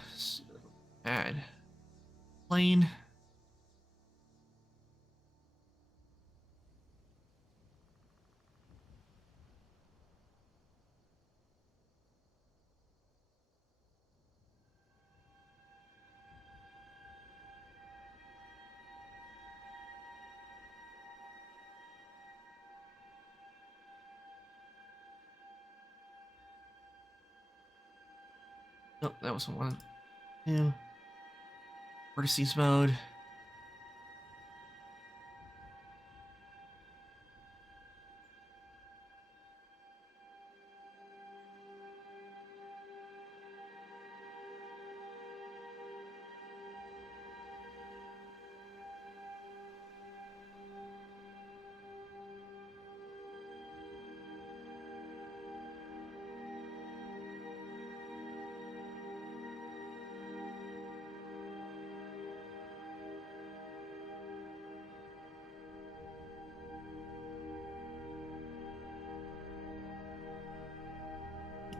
bad. Plane. Nope, that was one. Two. Vertices mode.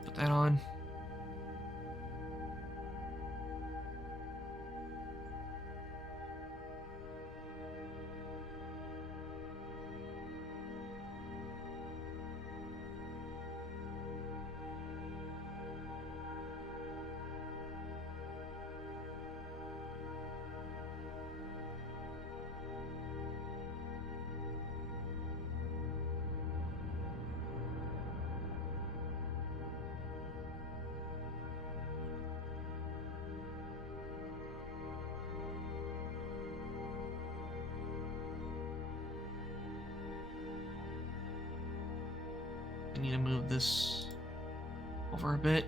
Put that on. I need to move this over a bit.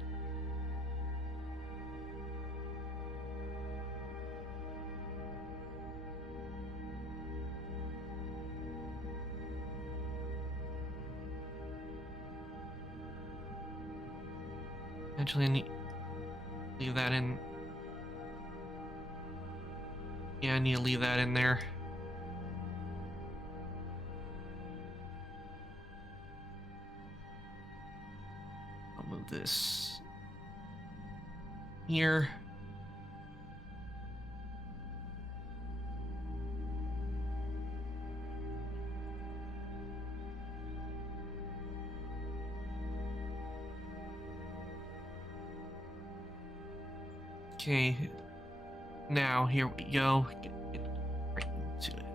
Actually, I need to leave that in. Yeah, I need to leave that in there. I'll move this here. Okay, now here we go. Get right into it.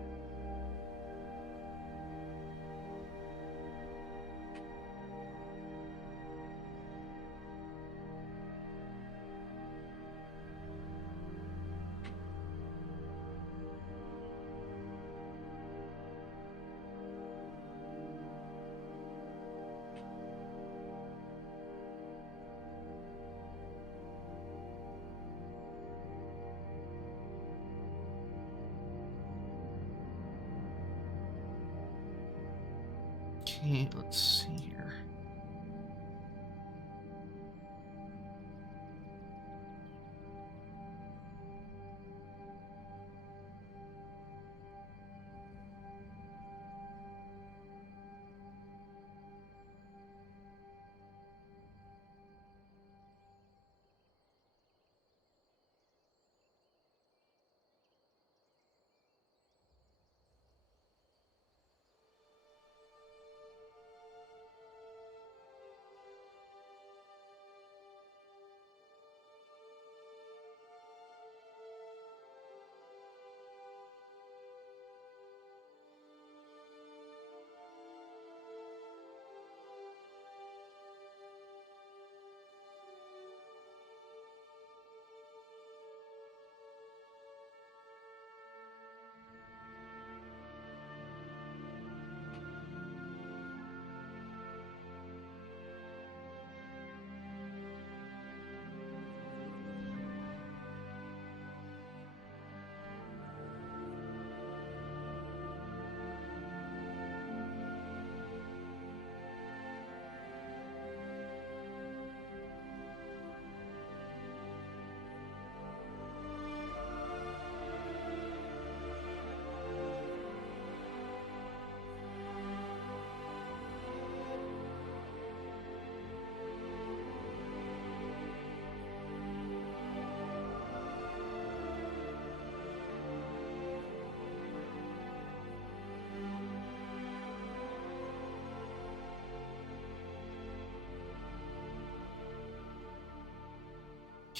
Okay, let's see here.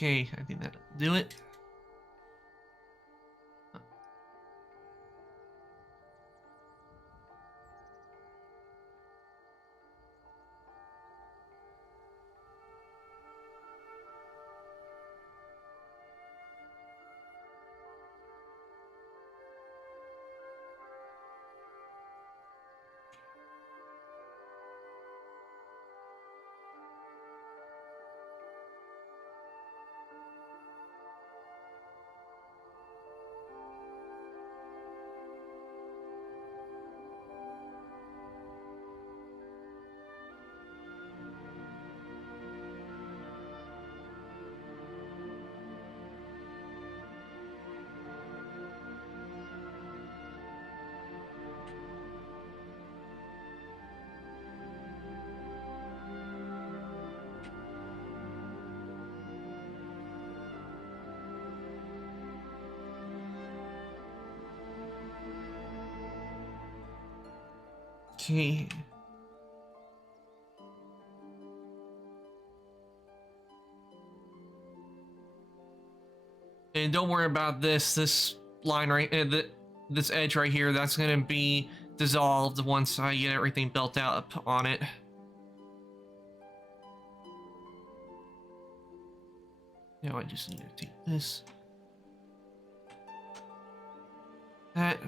Okay, I think that'll do it. Okay. And don't worry about this line right, this edge right here. That's gonna be dissolved once I get everything built out on it. Now I just need to take this, that.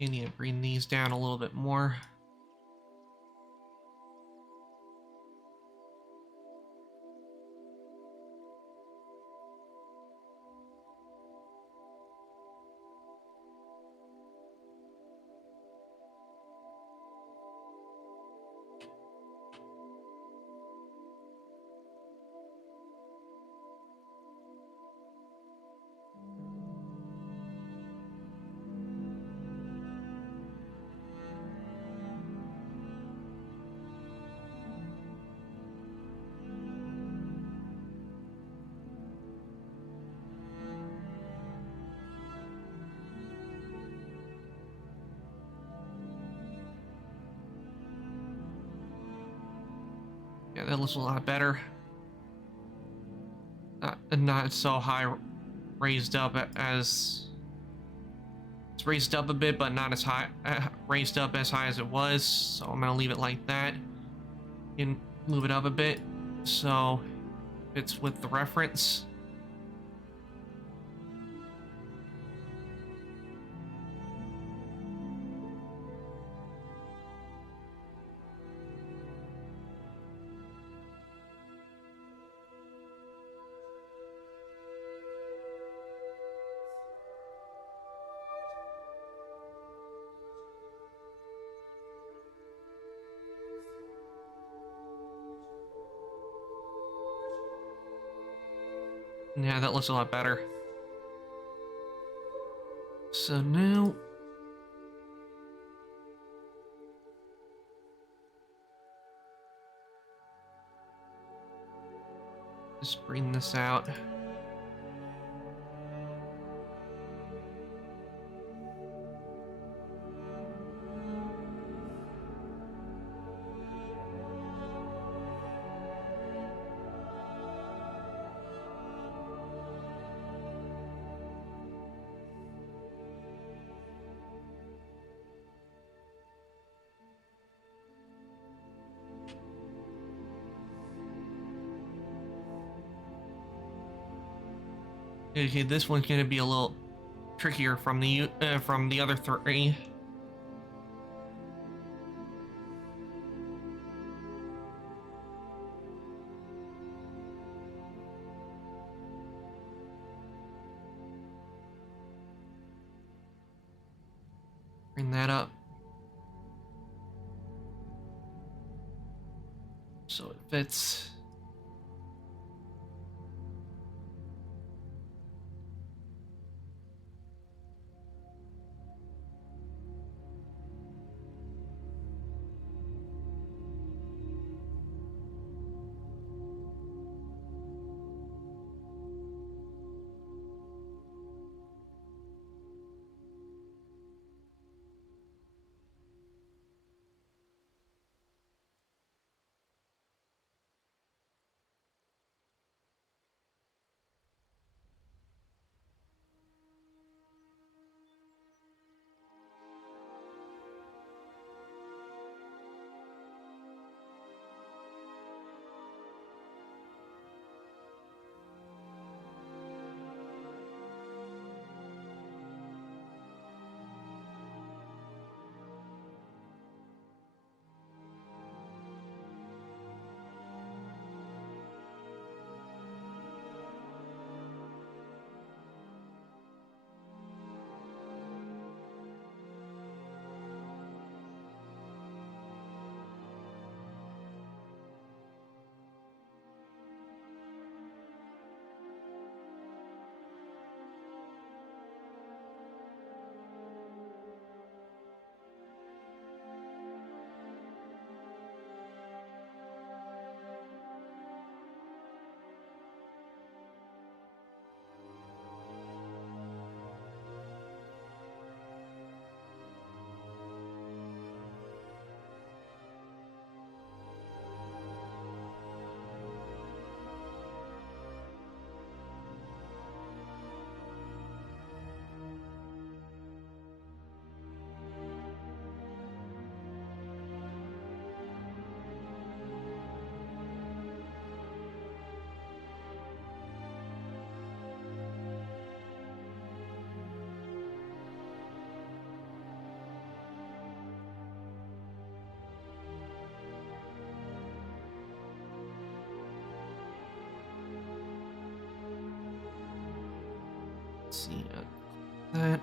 You need to bring these down a little bit more. Yeah, that looks a lot better. Not so high raised up as it's raised up a bit, but not as high raised up as high as it was. So I'm gonna leave it like that and move it up a bit so it's with the reference. Yeah, that looks a lot better. So now... just bring this out. Okay, this one's gonna be a little trickier from the other three. Bring that up. So it fits. Let's see that.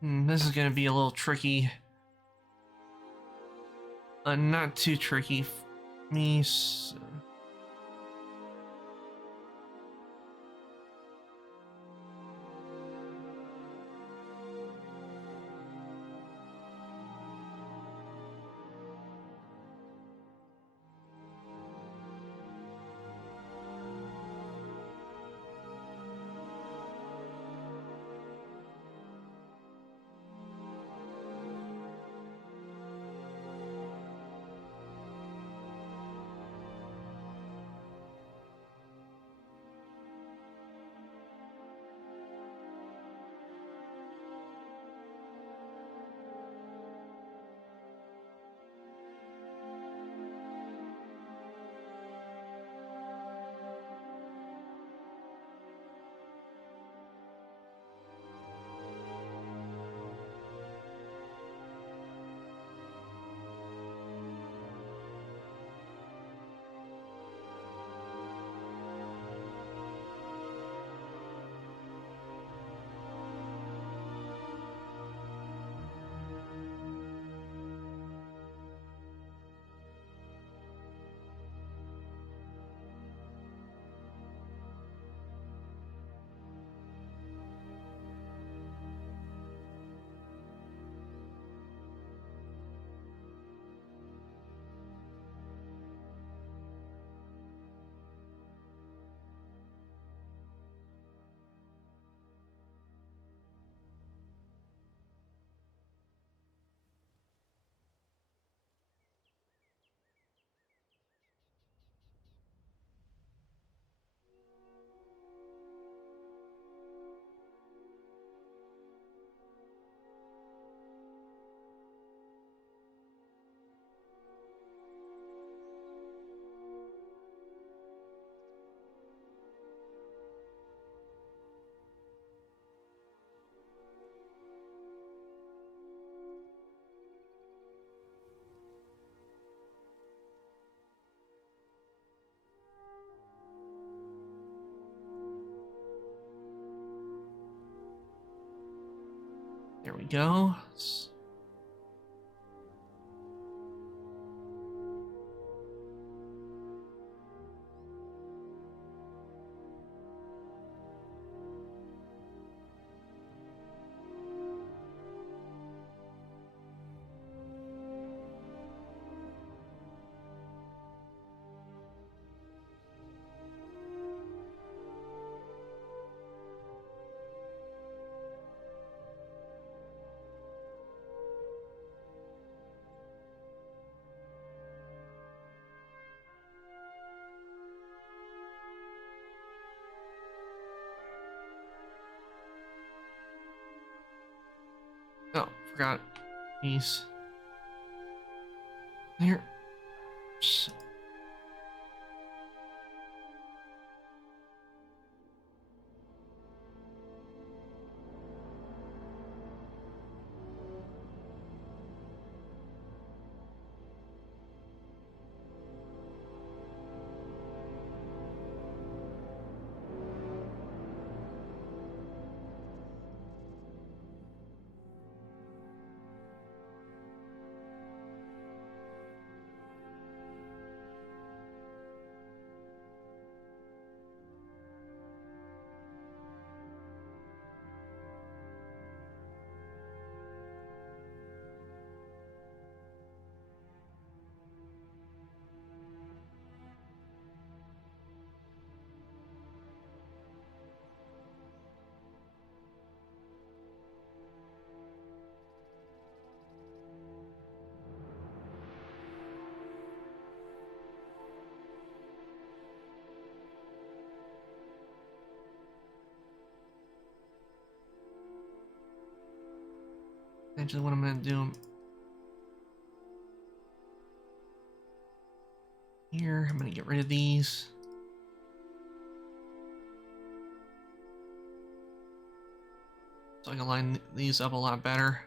This is gonna be a little tricky. Not too tricky for me. So... There we go. Oh, forgot these. There. Actually, what I'm gonna do here, I'm gonna get rid of these. So I can line these up a lot better.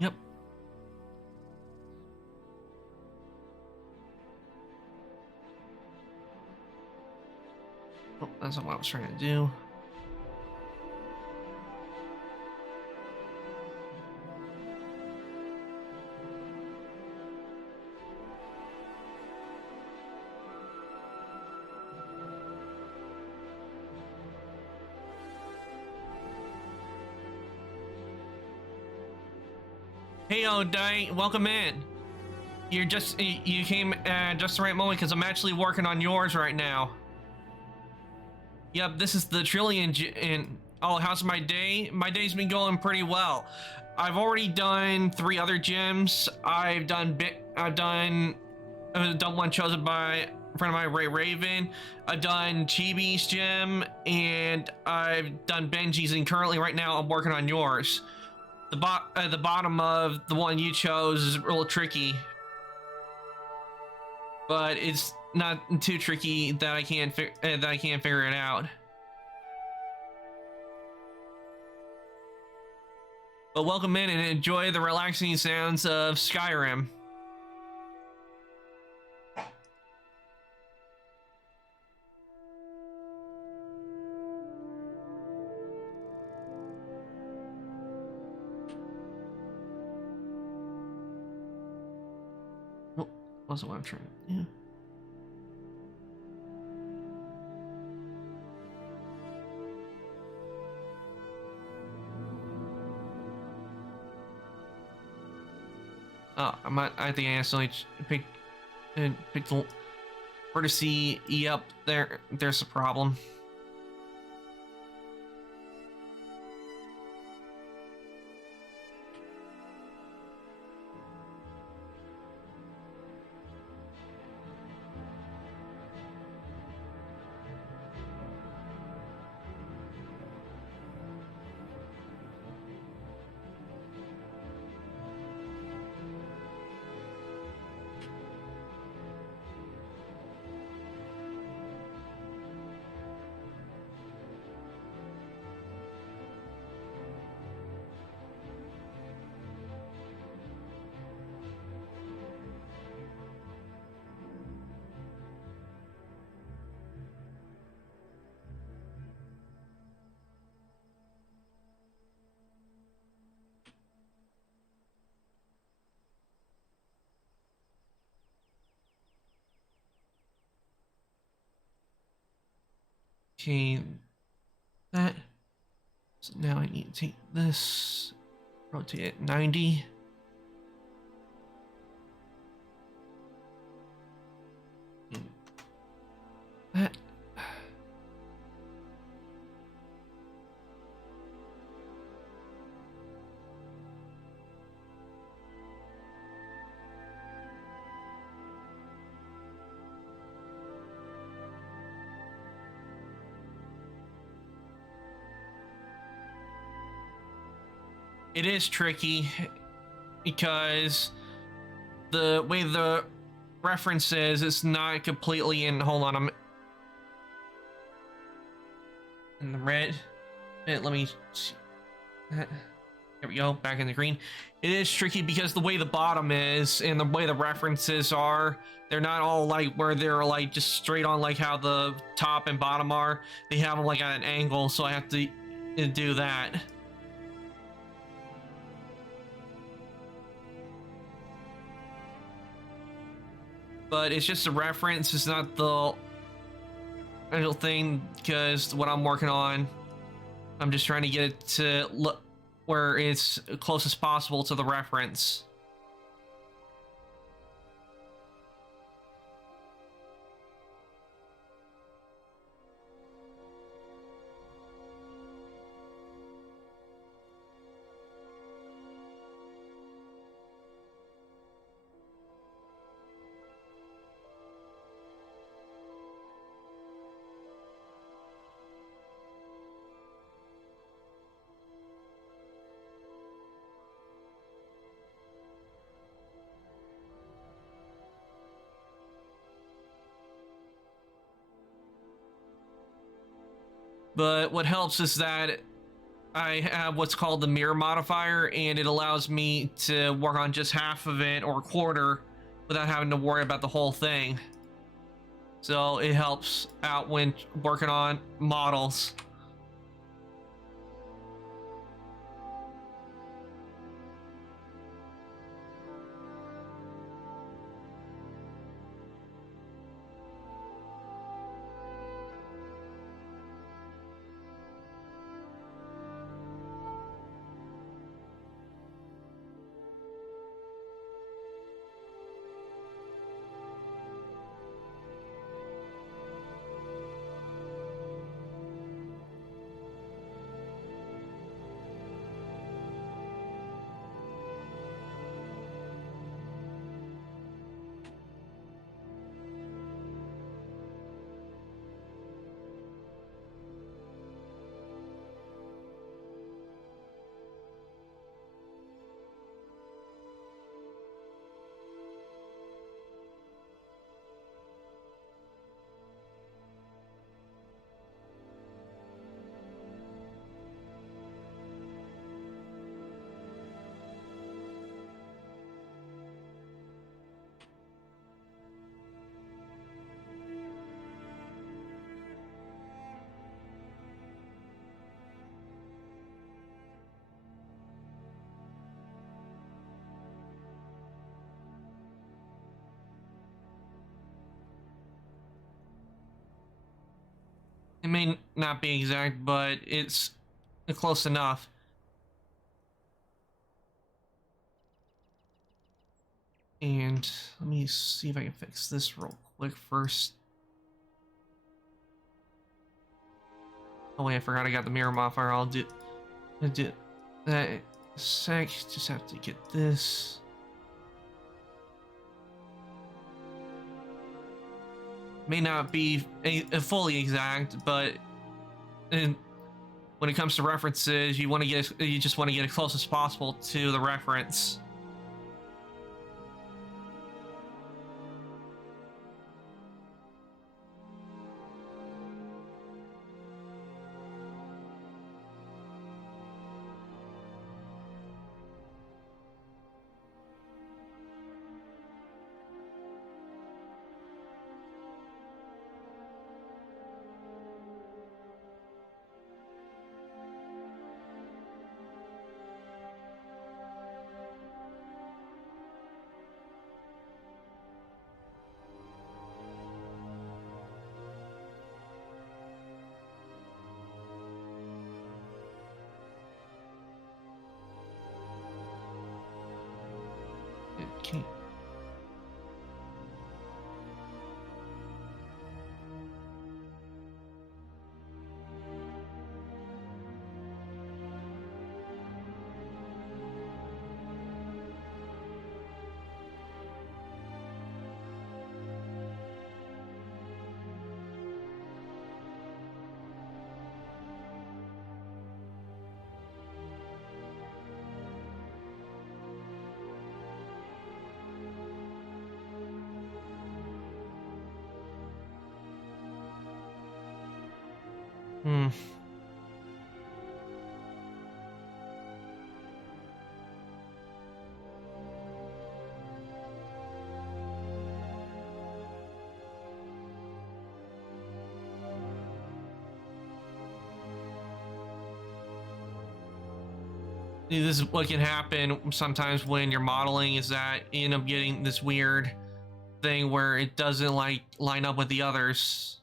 Yep. Oh, that's not what I was trying to do. Hey, O'Day, welcome in. You came at just the right moment because I'm actually working on yours right now. Yep, this is the Trillion and oh, how's my day? My day's been going pretty well. I've already done 3 other gyms. I've done one chosen by a friend of mine, Ray Raven. I've done Chibi's gym, and I've done Benji's, and currently right now I'm working on yours. The bottom of the one you chose is real tricky, but it's not too tricky that I can't figure it out. But welcome in and enjoy the relaxing sounds of Skyrim. What wasn't what I'm trying to do. Oh, I think I accidentally picked the courtesy E up there. There's a problem. Okay, that. So now I need to take this, rotate it 90. That. It is tricky because the way the reference is, it's not completely in. Hold on, I'm in the red. Let me see that. There we go, back in the green. It is tricky because the way the bottom is and the way the references are, they're not all like where they're like just straight on like how the top and bottom are. They have them like at an angle, so I have to do that. But it's just a reference, it's not the real thing, because what I'm working on, I'm just trying to get it to look where it's close as possible to the reference. But what helps is that I have what's called the mirror modifier, and it allows me to work on just half of it or a quarter without having to worry about the whole thing. So it helps out when working on models. It may not be exact, but it's close enough. And let me see if I can fix this real quick first. Oh wait, I forgot I got the mirror modifier. I'll do that in a sec. Just have to get this. May not be fully exact, but when it comes to references, you just want to get as close as possible to the reference. Okay. Hmm. This is what can happen sometimes when you're modeling, is that you end up getting this weird thing where it doesn't like line up with the others.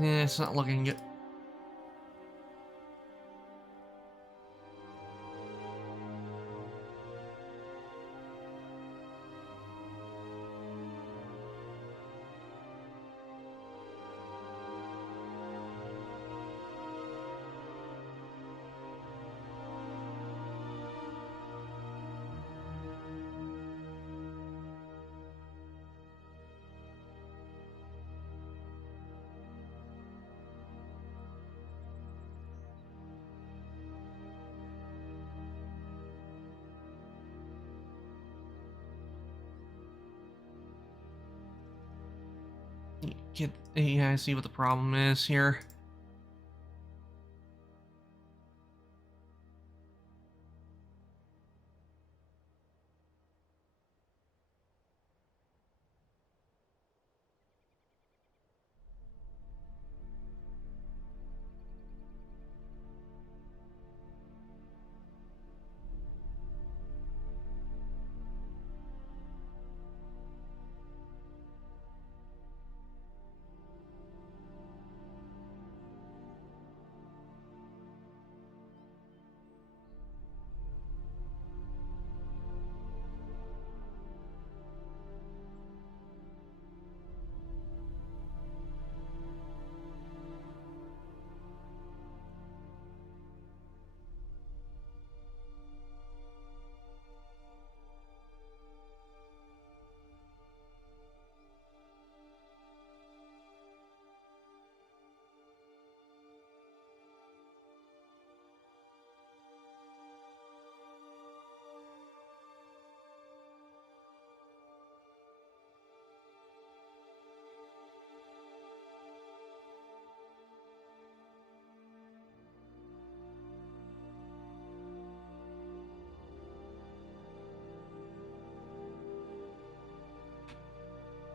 Yeah, it's not looking good. Yeah, I see what the problem is here.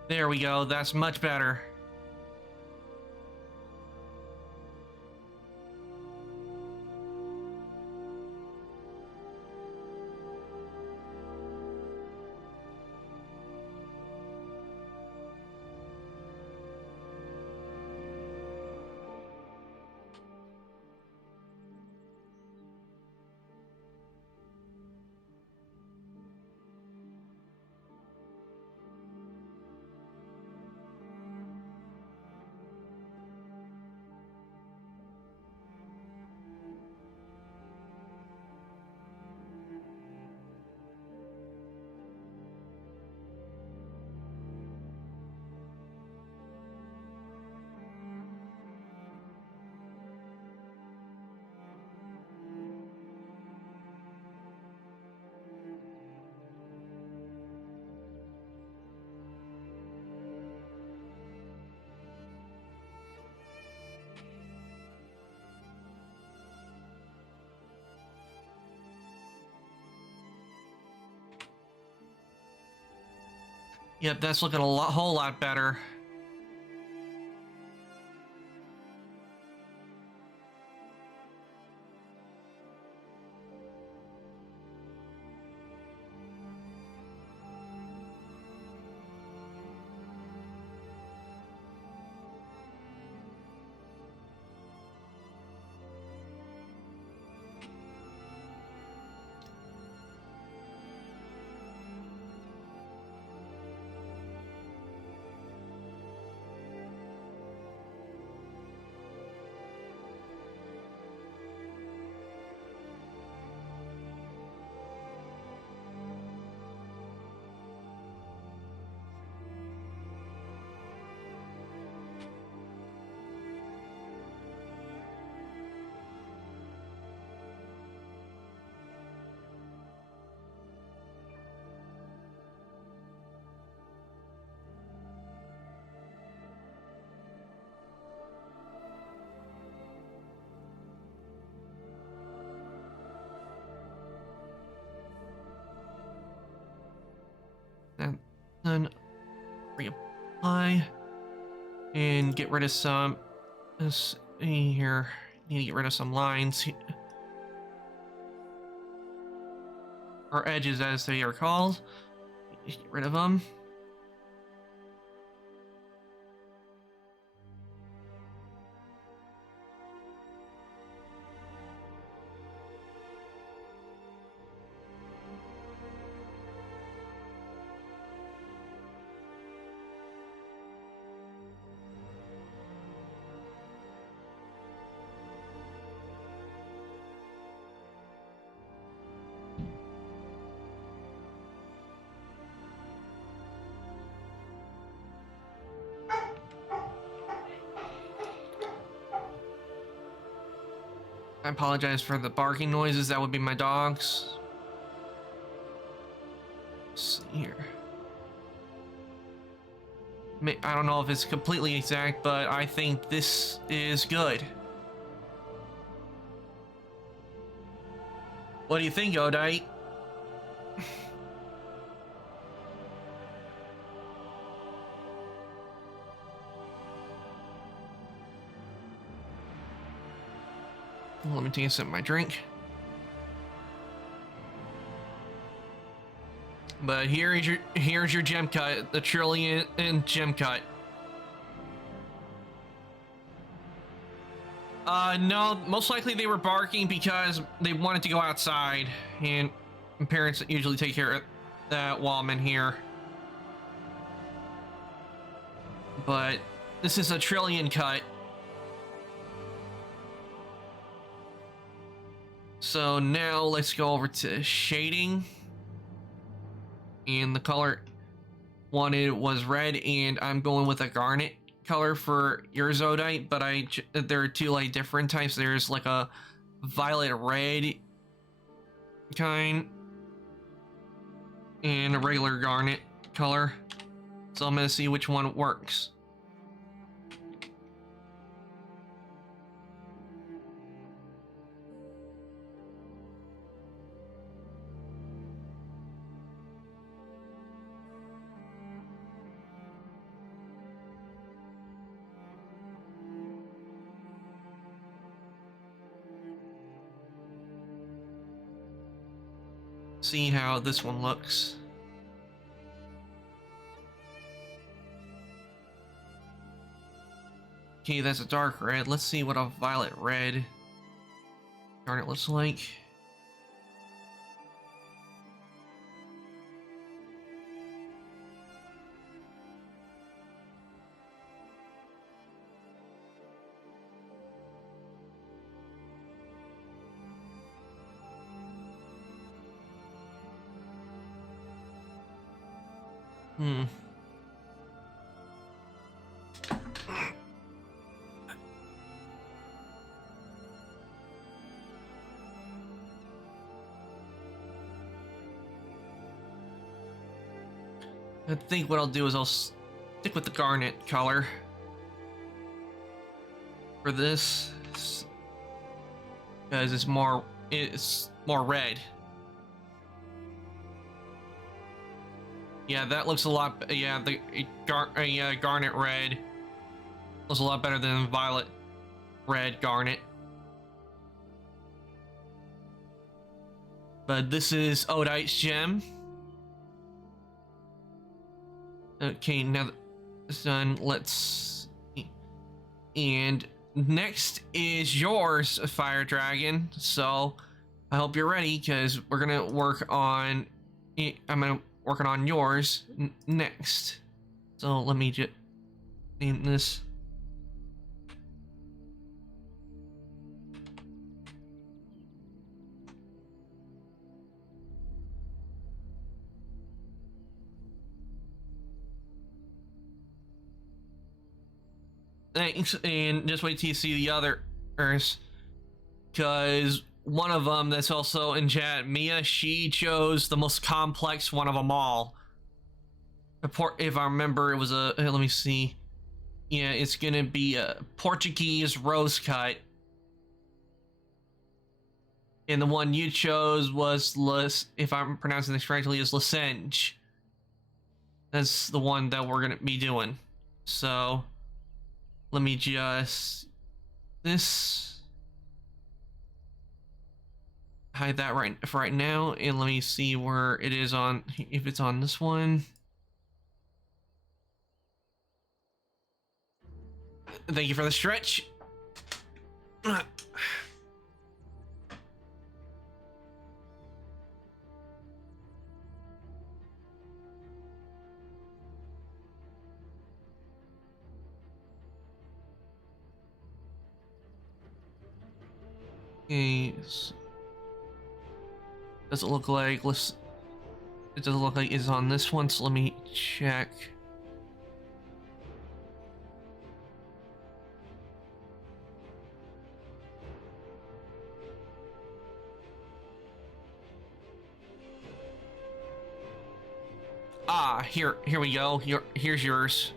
There we go. That's much better. Yep, that's looking whole lot better. And then reapply and get rid of some. Let's see here. Need to get rid of some lines or edges, as they are called. Get rid of them. I apologize for the barking noises. That would be my dogs. Let's see here. I don't know if it's completely exact, but I think this is good. What do you think, Odite? Let me take a sip of my drink. But here's your gem cut, the Trillian and gem cut. No, most likely they were barking because they wanted to go outside, and parents usually take care of that while I'm in here. But this is a Trillian cut. So now let's go over to shading. And the color wanted was red, and I'm going with a garnet color for your Zodite, but there are two like different types. There's like a violet red kind and a regular garnet color. So I'm gonna see which one works. See how this one looks. Okay, that's a dark red. Let's see what a violet red garnet looks like. Hmm. I think what I'll do is I'll stick with the garnet color for this, because it's more red. Yeah, that looks a lot. Yeah, the garnet red looks a lot better than violet red garnet. But this is Odite's gem. Okay, now that's done. Let's. And next is yours, Fire Dragon. So I hope you're ready, because we're gonna work on. I'm gonna working on yours next. So let me just name this. Thanks, and just wait till you see the others, because one of them that's also in chat, Mia, she chose the most complex one of them all. If I remember, it was a. Let me see. Yeah, it's gonna be a Portuguese rose cut, and the one you chose was if I'm pronouncing this correctly, is Lesenge. That's the one that we're gonna be doing. So let me just hide that for right now, and let me see where it is on, if it's on this one. Thank you for the stretch. Okay, does it look like it doesn't look like it's on this one, so let me check. Ah, here we go. Here's yours.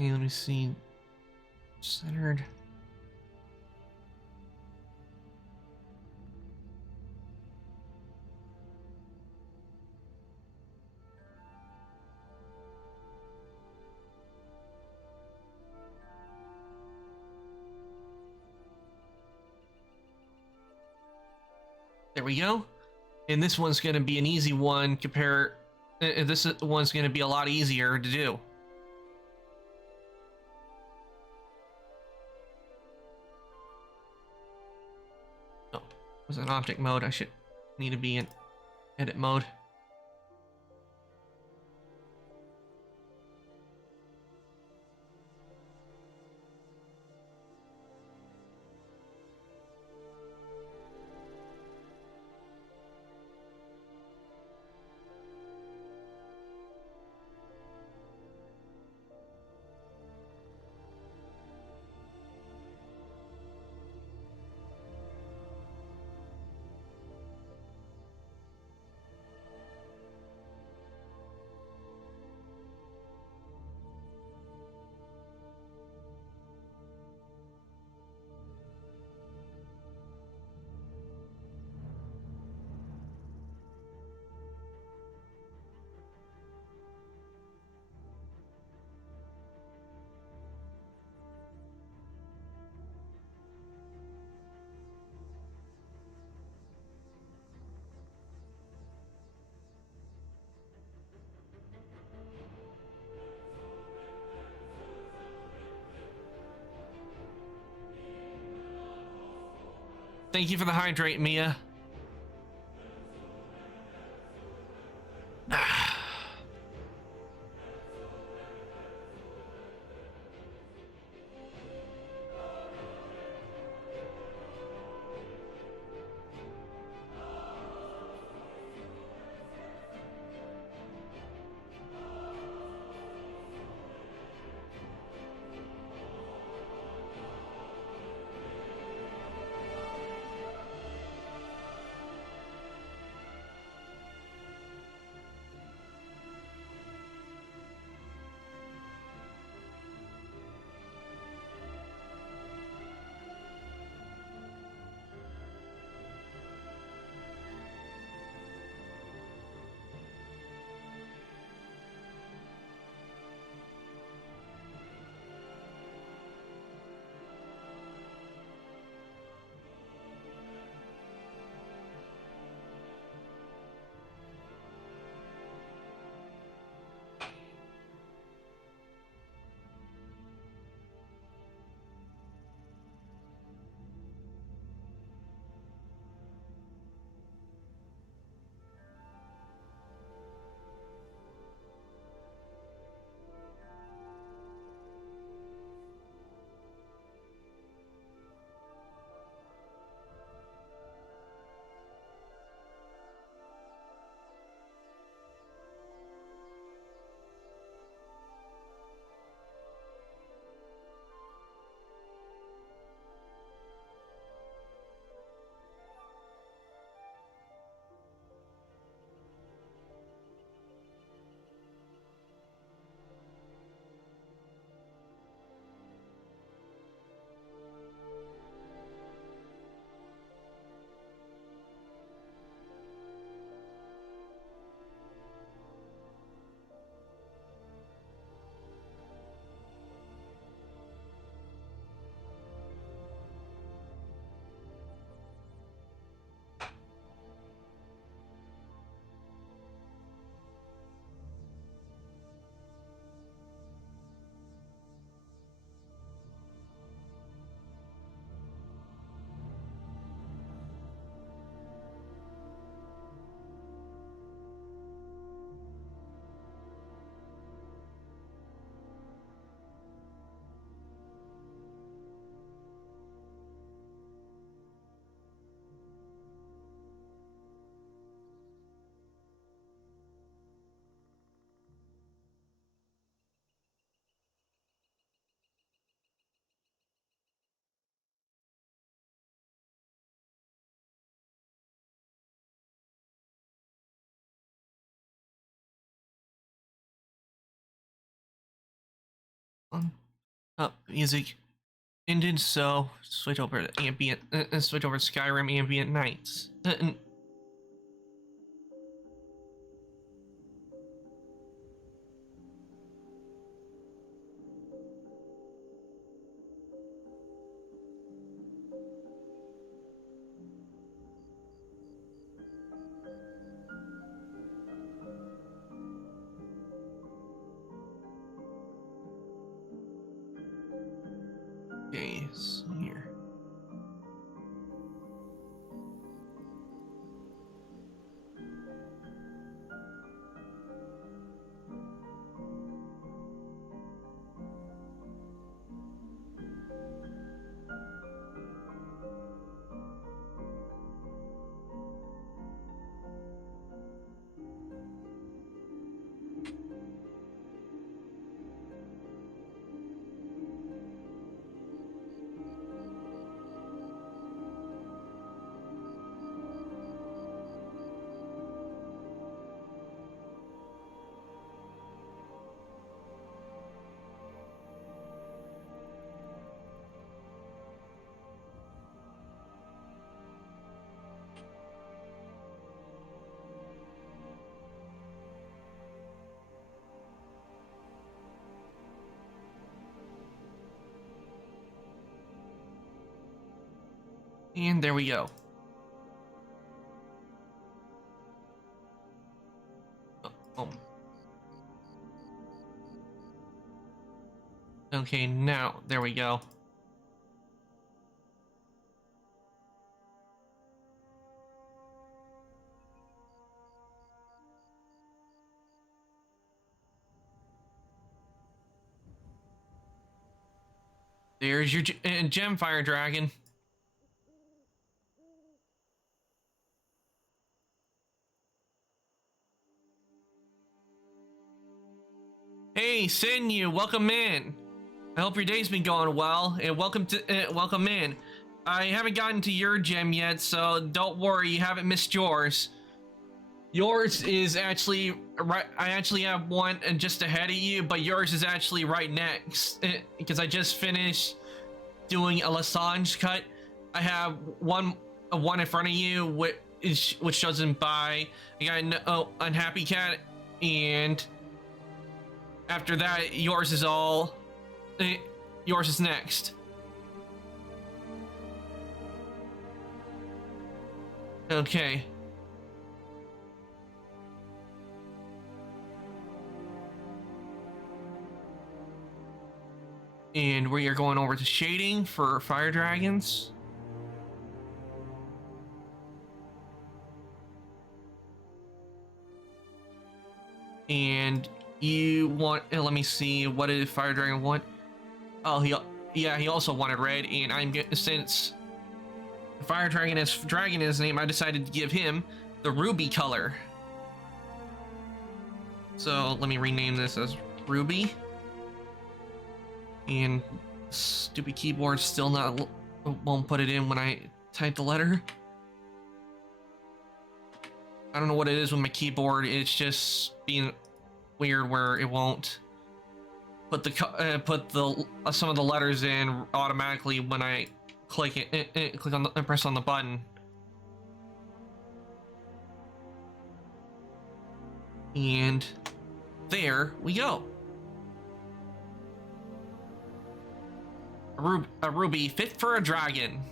Okay, let me see. Centered. There we go. And this one's going to be an easy one. This one's going to be a lot easier to do. Oh, was in object mode. I should need to be in edit mode. Thank you for the hydrate, Mia. Um, music ended, so switch over to ambient. Switch over to Skyrim Ambient Nights. Okay, so here. And there we go. Oh. Okay, now, there we go. There's your gem fire dragon. Hey, Sinyu, welcome in. I hope your day's been going well, and welcome in. I haven't gotten to your gem yet, so don't worry, you haven't missed yours. Yours is actually right. I actually have one and just ahead of you, but yours is actually right next because I just finished doing a Lasange cut. I have one in front of you, which doesn't buy. I got an unhappy cat, and after that, yours is all. Yours is next. Okay. And we are going over to shading for fire dragons. And you want, let me see, what did fire dragon want? Oh, he also wanted red, and I'm getting, since fire dragon has dragon in his name, I decided to give him the ruby color. So let me rename this as ruby. And stupid keyboard still won't put it in when I type the letter. I don't know what it is with my keyboard. It's just being weird where it won't put the some of the letters in automatically when I click it, click on the press on the button. And there we go. A ruby fit for a dragon.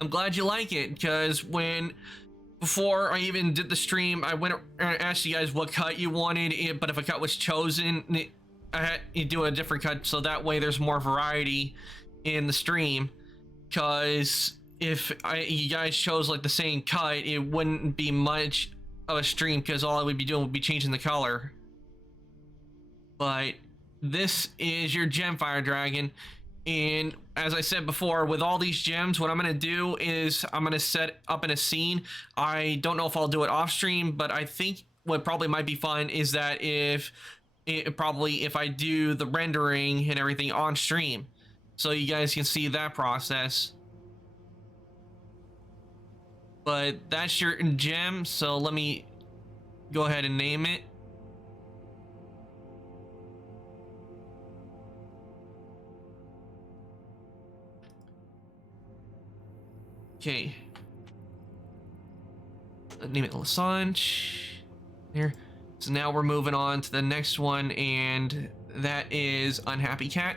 I'm glad you like it, because before I even did the stream, I went and asked you guys what cut you wanted, but if a cut was chosen, I had to do a different cut so that way there's more variety in the stream. Because if you guys chose like the same cut, it wouldn't be much of a stream because all I would be doing would be changing the color. But this is your gem fire dragon. And as I said before, with all these gems, what I'm going to do is I'm going to set up in a scene. I don't know if I'll do it off stream, but I think what probably might be fun is that if I do the rendering and everything on stream, so you guys can see that process. But that's your gem, so let me go ahead and name it. Okay. Name it Lasange. Here. So now we're moving on to the next one, and that is Unhappy Cat.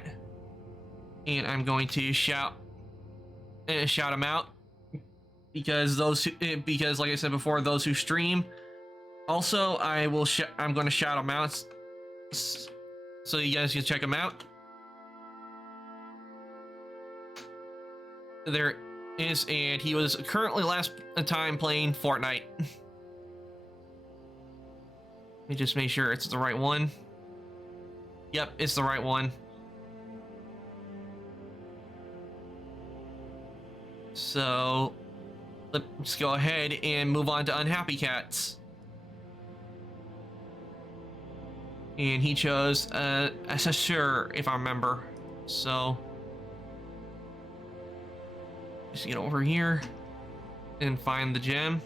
And I'm going to shout him out because because like I said before, those who stream. Also, I'm going to shout them out so you guys can check them out. There is, and he was currently last time playing Fortnite. Let me just make sure it's the right one. Yep, it's the right one. So let's go ahead and move on to Unhappy Cats. And he chose Assessor, if I remember. So just get over here and find the gem.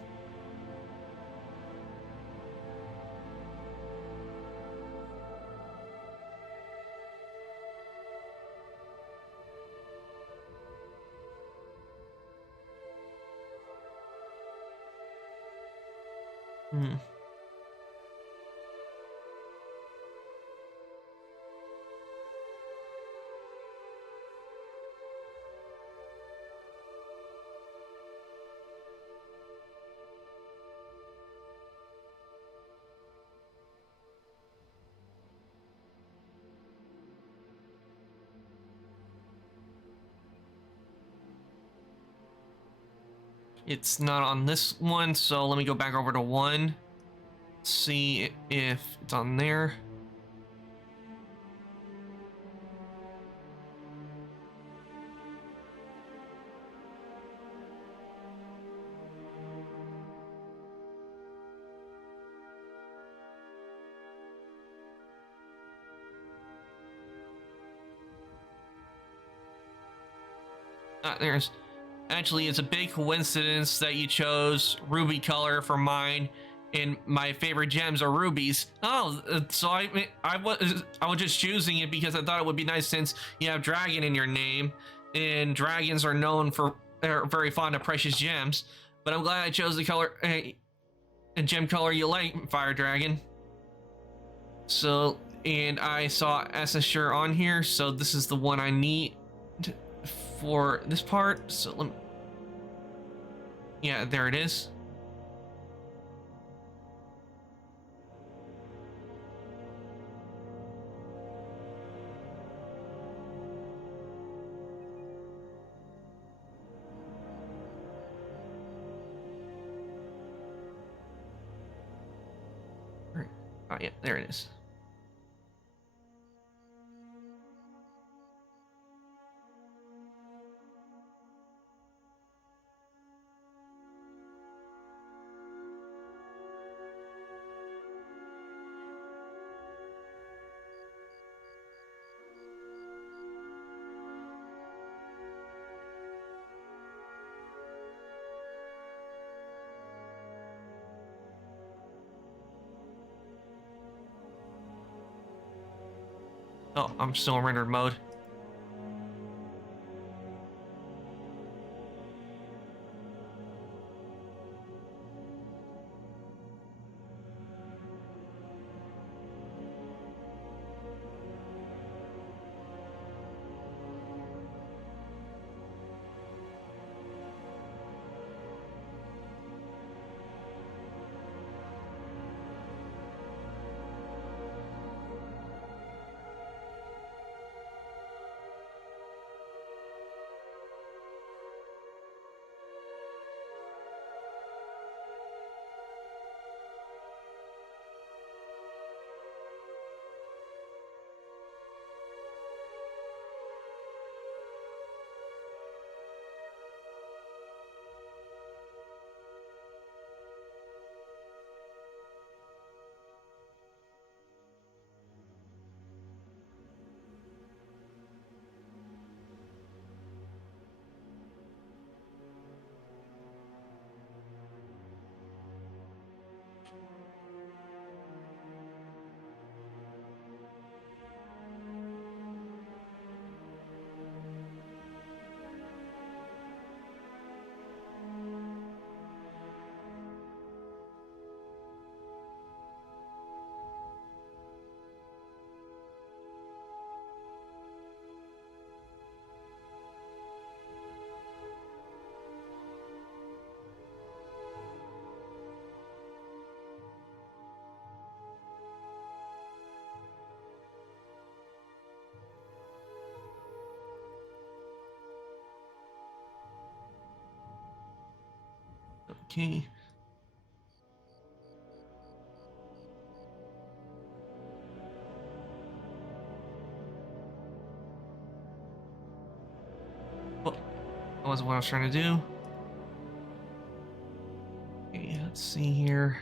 It's not on this one, so let me go back over to 1. See if it's on there. There's actually, it's a big coincidence that you chose ruby color for mine, and my favorite gems are rubies. Oh, so I was just choosing it because I thought it would be nice since you have dragon in your name, and dragons are very fond of precious gems. But I'm glad I chose the color, a gem color you like, Fire Dragon. So, and I saw Assessure on here, so this is the one I need for this part. So let me, yeah, there it is. Right. Oh yeah, there it is. Oh, I'm still in rendered mode. Okay. Oh, that wasn't what I was trying to do. Okay, let's see here.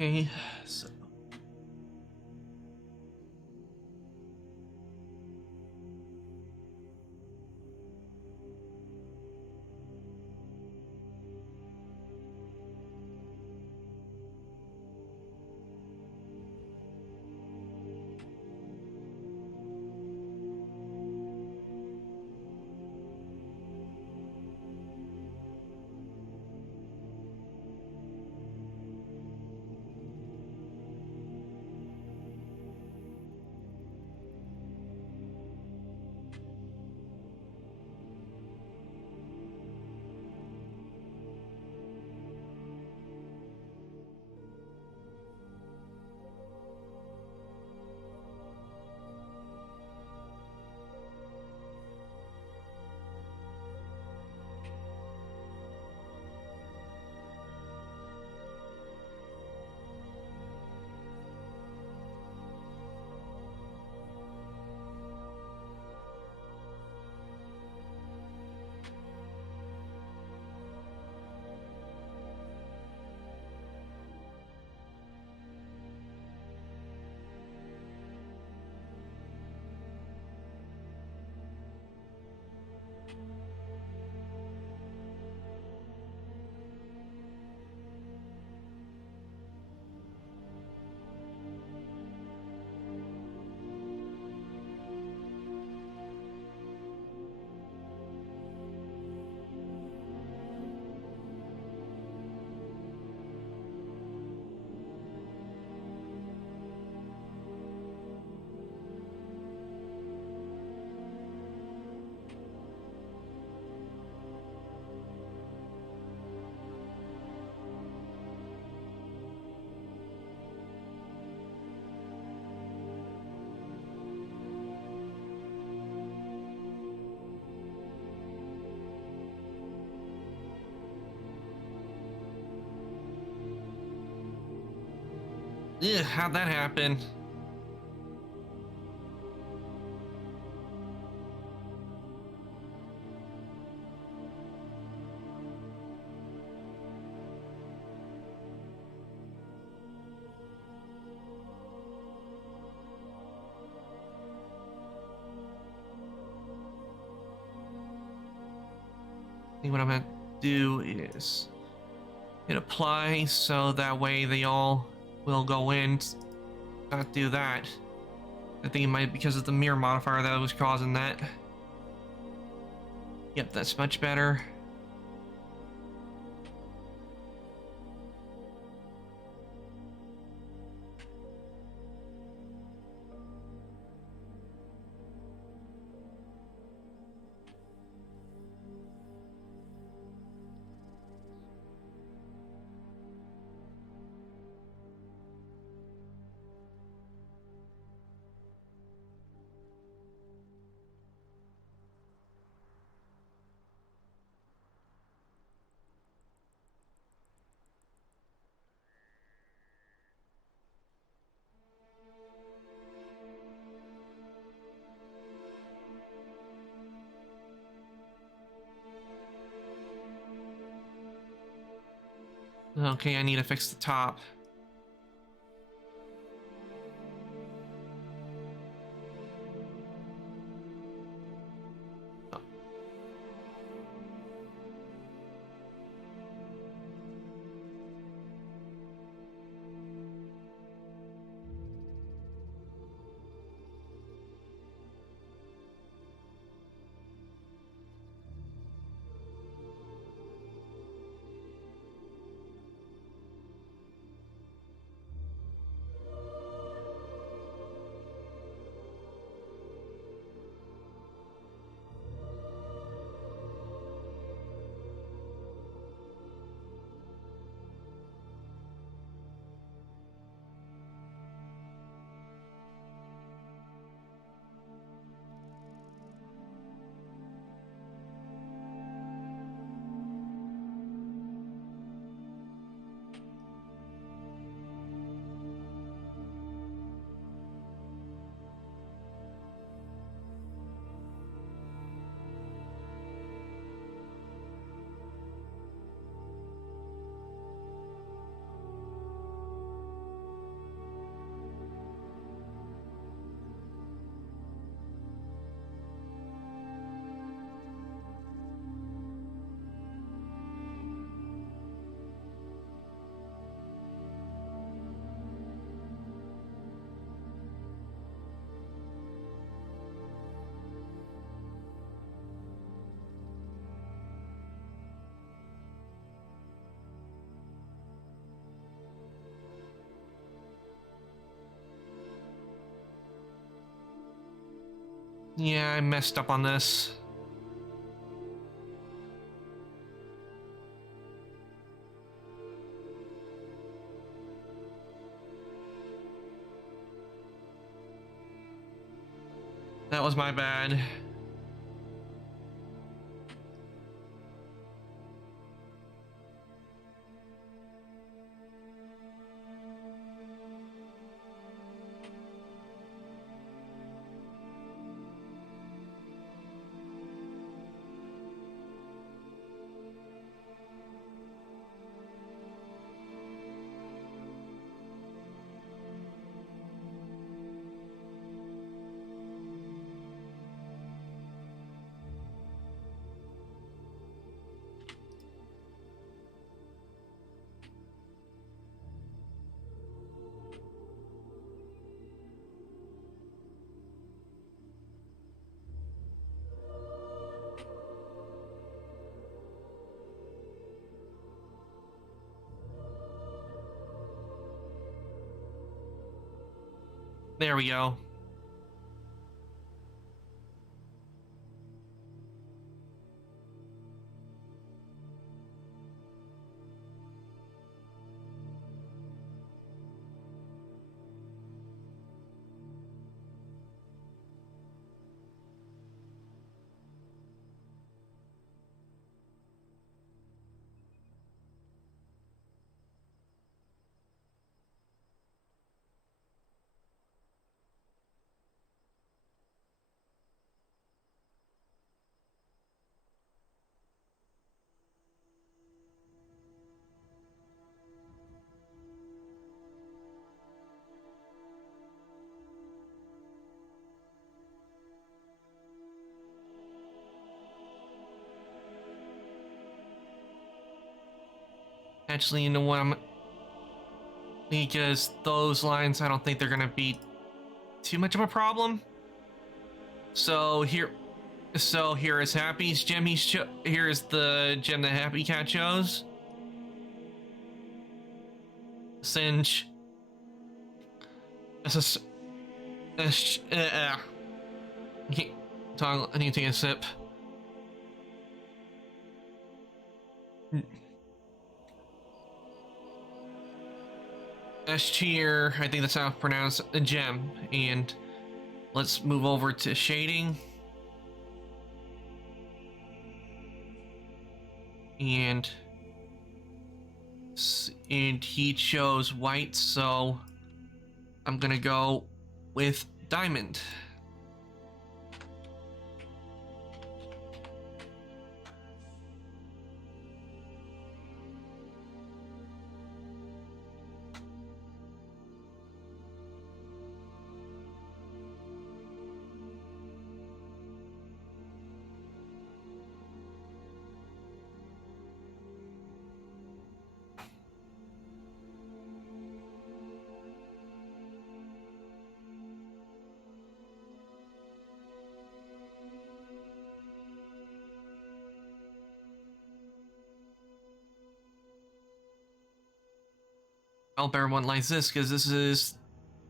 Okay, so ugh, how'd that happen? I think what I'm gonna do is hit apply so that way they all will go in. Not do that. I think it might be because of the mirror modifier that was causing that. Yep, that's much better. Okay, I need to fix the top. Yeah, I messed up on this. That was my bad. There we go. Actually, you know what? Because those lines, I don't think they're gonna be too much of a problem. So here is Happy's gem. Here is the gem that Happy Cat chose. Singe. This is. I need to take a sip. S tier, I think that's how it's pronounced, a gem. And let's move over to shading. And he chose white, so I'm gonna go with diamond. I hope everyone likes this because this is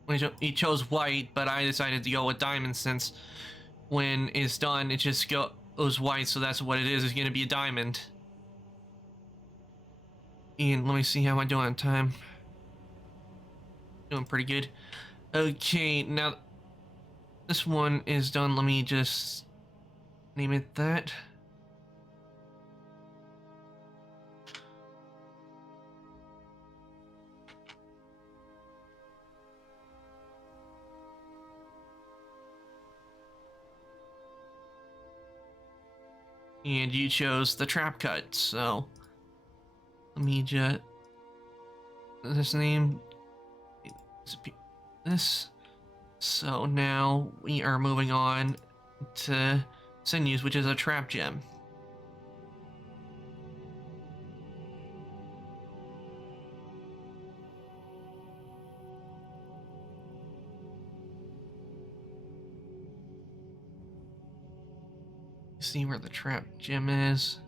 when he chose white, but I decided to go with diamond since when it's done, it just goes white, so that's what it is. It's gonna be a diamond. And let me see how I'm doing on time. Doing pretty good. Okay, now this one is done. Let me just name it that. And you chose the trap cut, so let me just this name this. So now we are moving on to sinews, which is a trap gem. See where the trap gem is.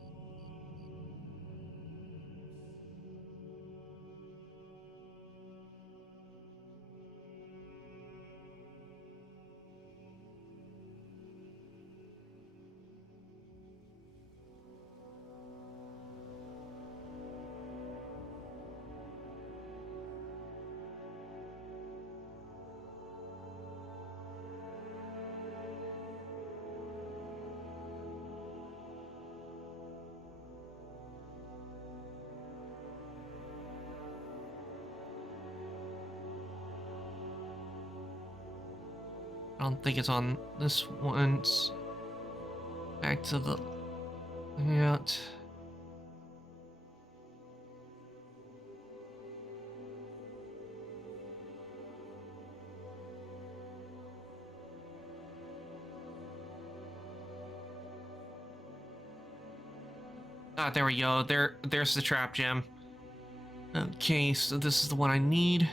I don't think it's on this one. Back to the layout. Ah, there we go. There's the trap gem. Okay, so this is the one I need.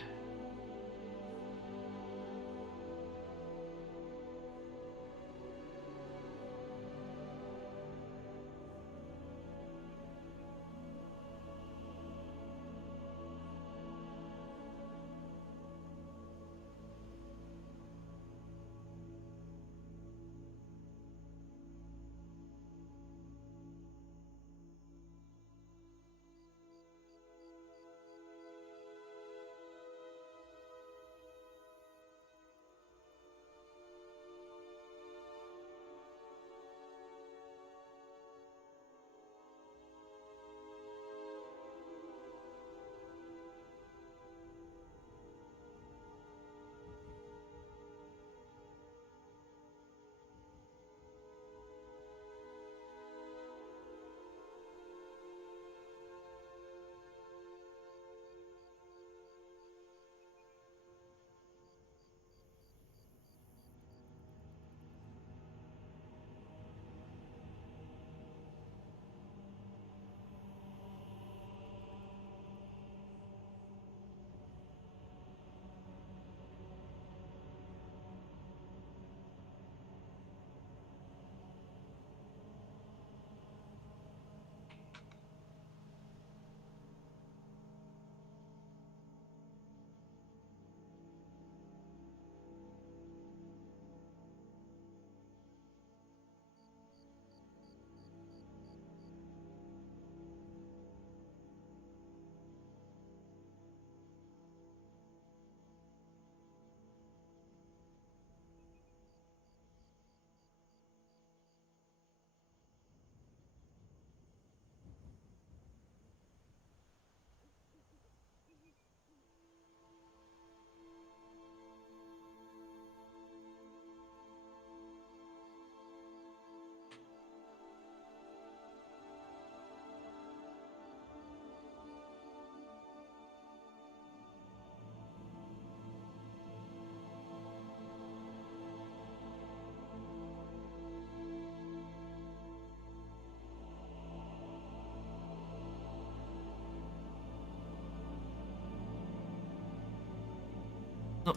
Oh,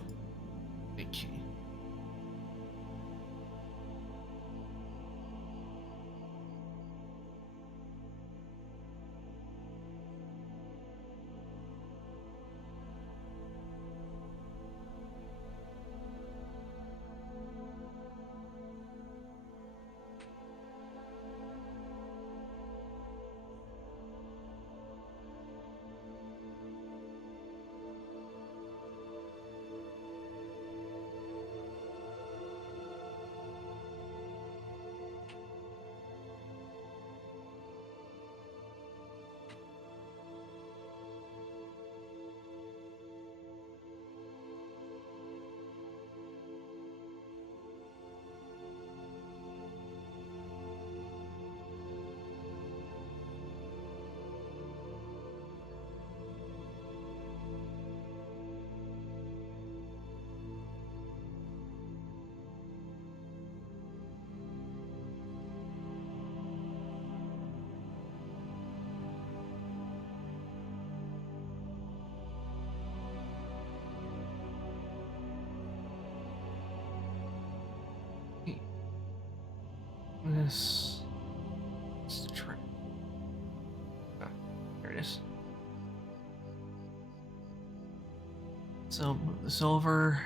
okay. This. Let's try. Ah, there it is. So move this over.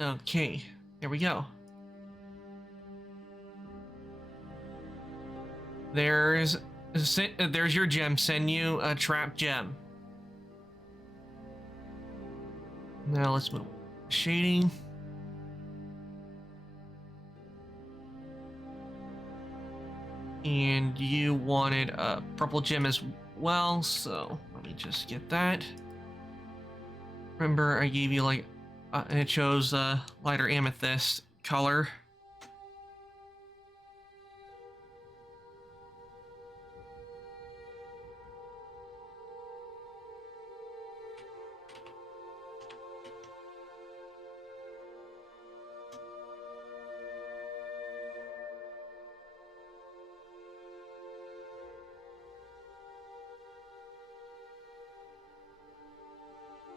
Okay, here we go. There's your gem. Send you a trap gem. Now let's move shading. And you wanted a purple gem as well, so let me just get that. Remember, I gave you like, and it shows lighter amethyst color.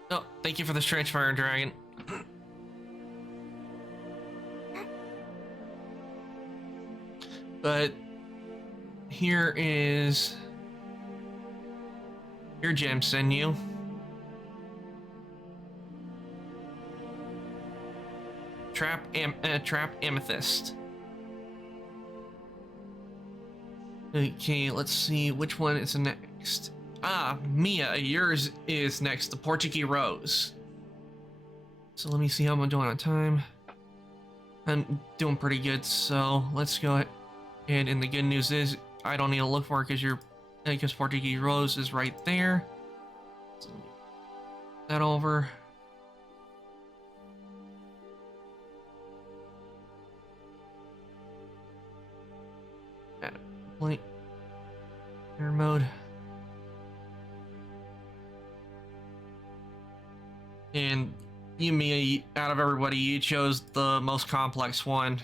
Oh, thank you for this transfer, Dragon. But here is your gem sinew. Trap amethyst. Okay, let's see which one is next. Ah, Mia, yours is next, the Portuguese Rose. So let me see how I'm doing on time. I'm doing pretty good, so let's go ahead. And the good news is I don't need to look for it because Portuguese Rose is right there. So let me move that over. Add a blank air mode. And you, Mia, out of everybody, you chose the most complex one.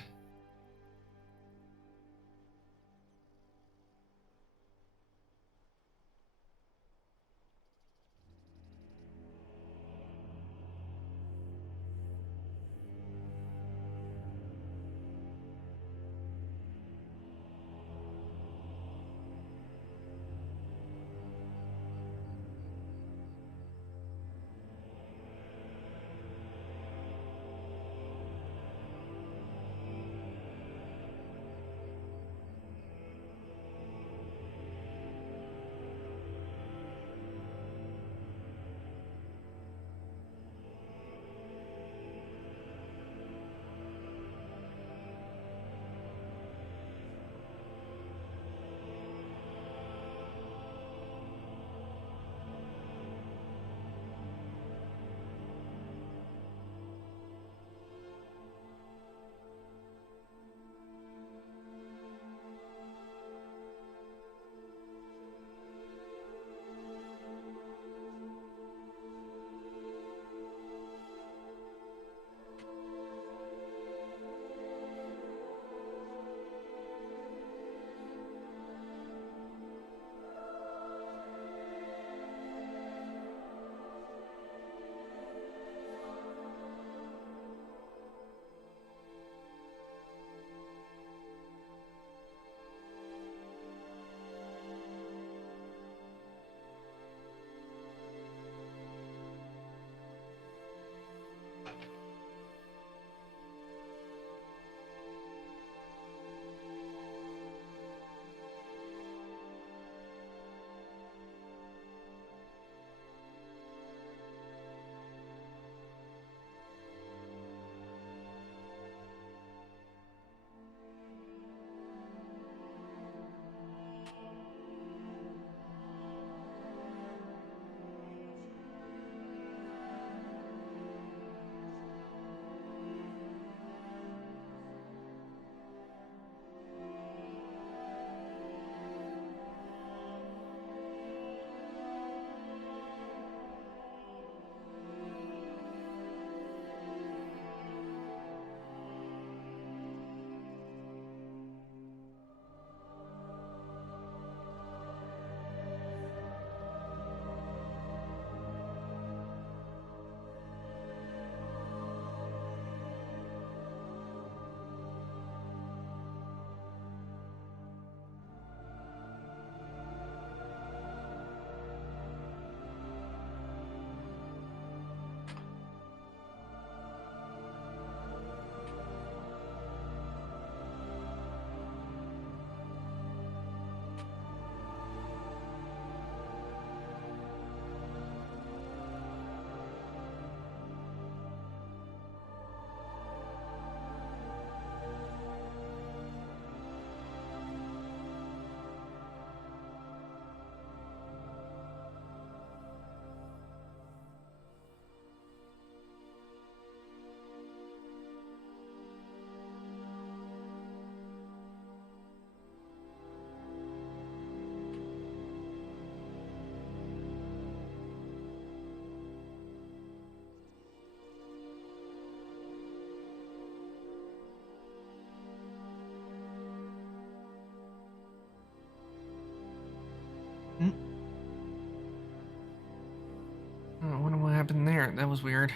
happened there? That was weird.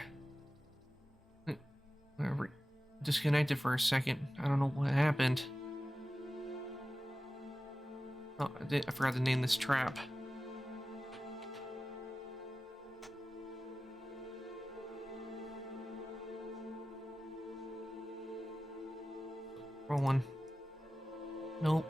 Whatever. Disconnected for a second. I don't know what happened. Oh, I forgot to name this trap. Roll one. Nope.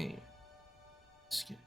Okay. Skip.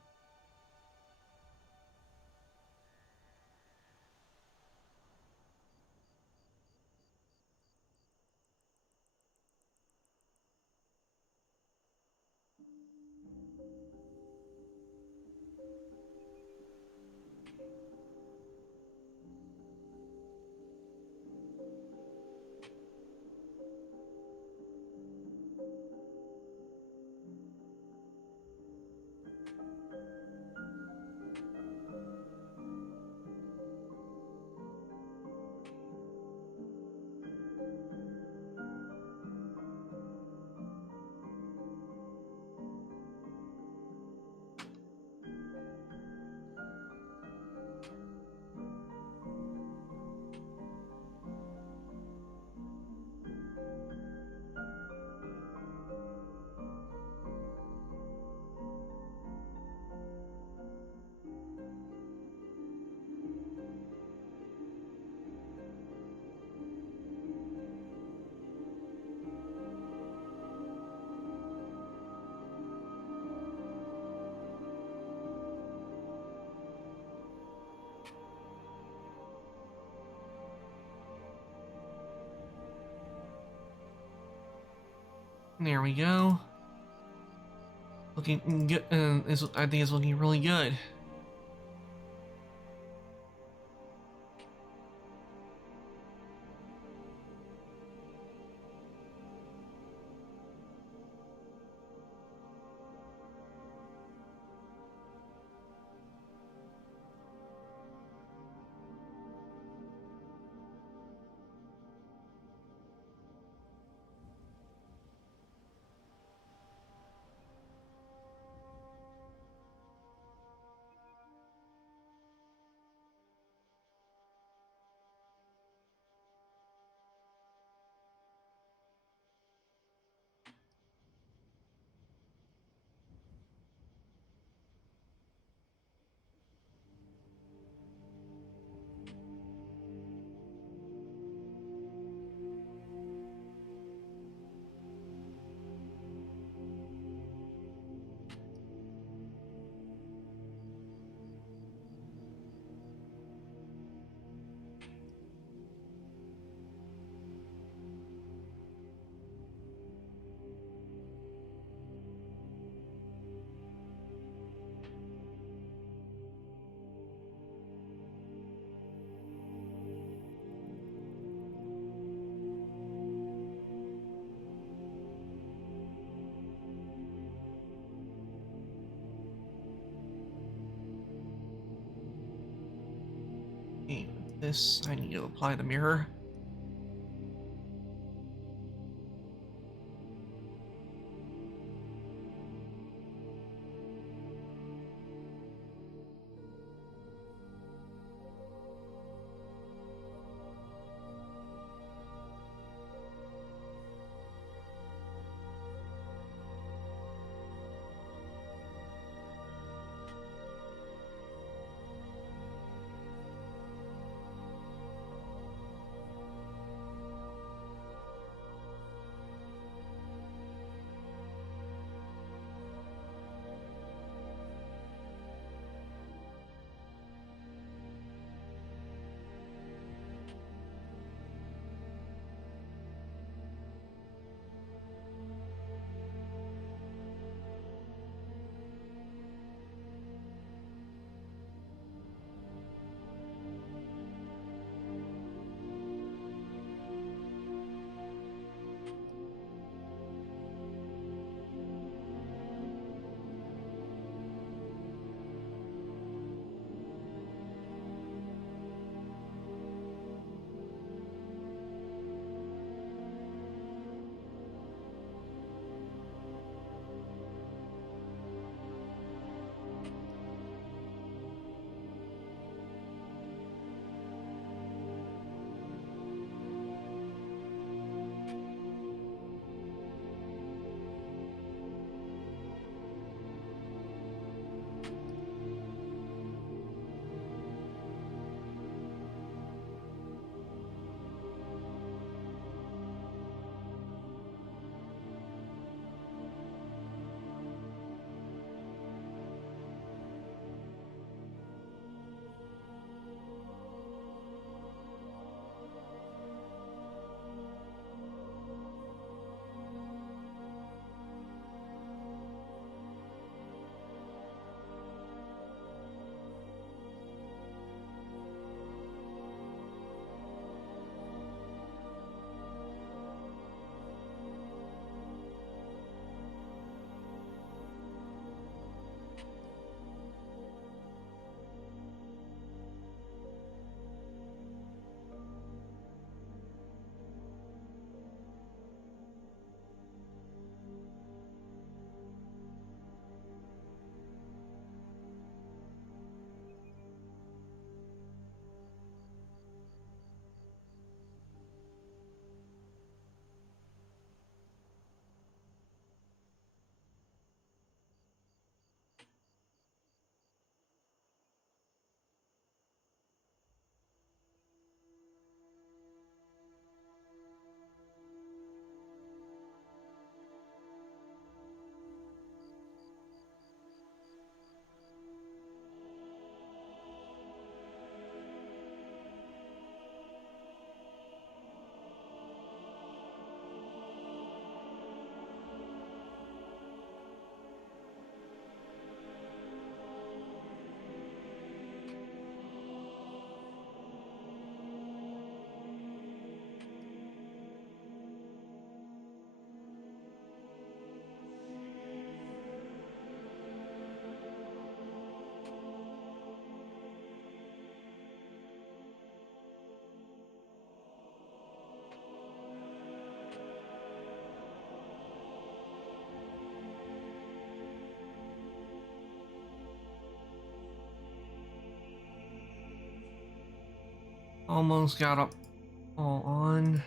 There we go. Looking good. I think it's looking really good. this. I need to apply the mirror. Almost got it all on.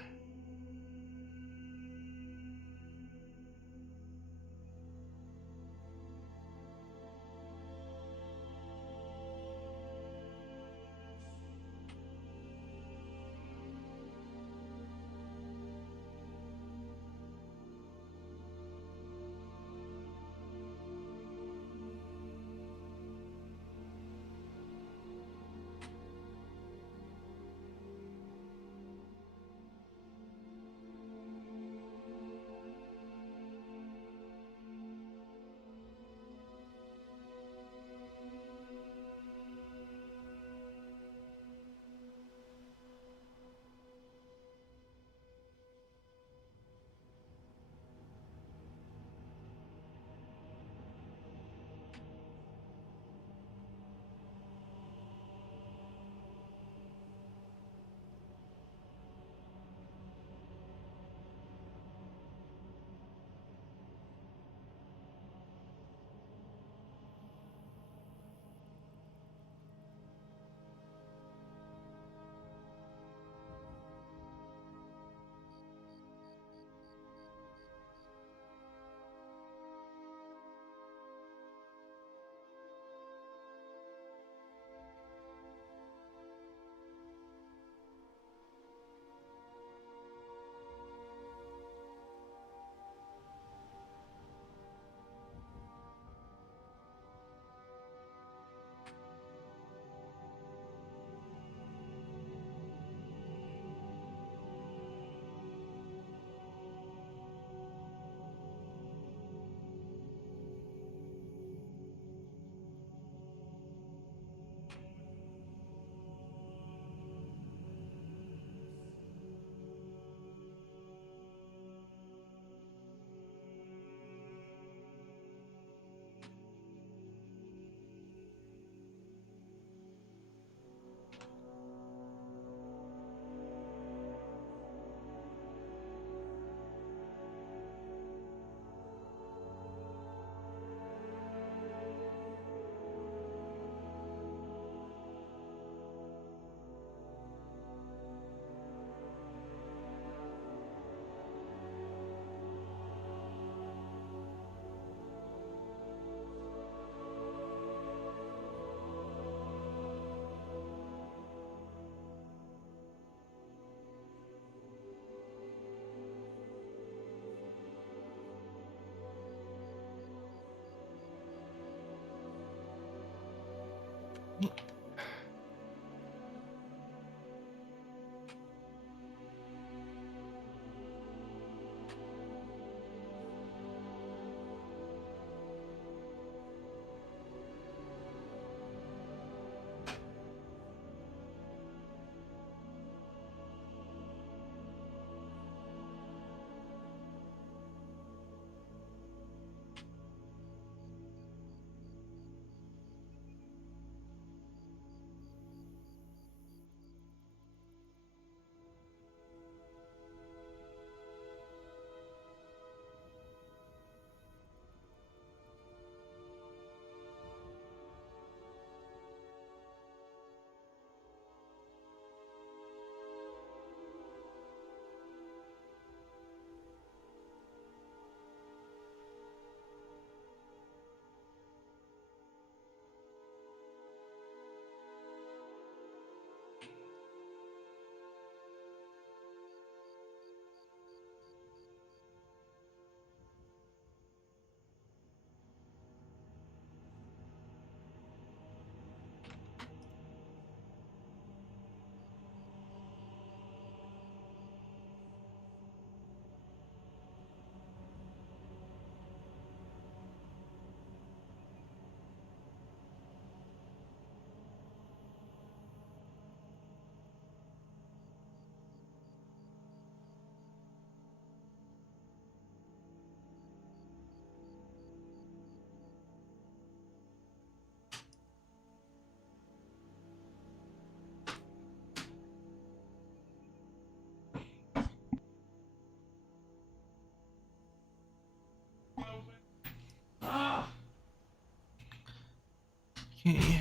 Okay.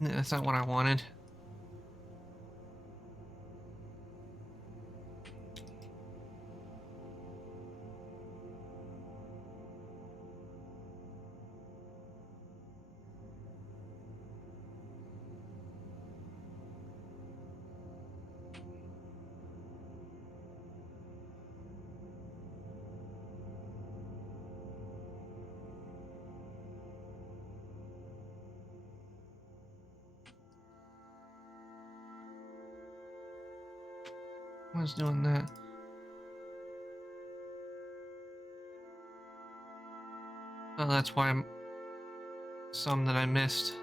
That's not what I wanted. I was doing that. Oh, that's why I'm some that I missed.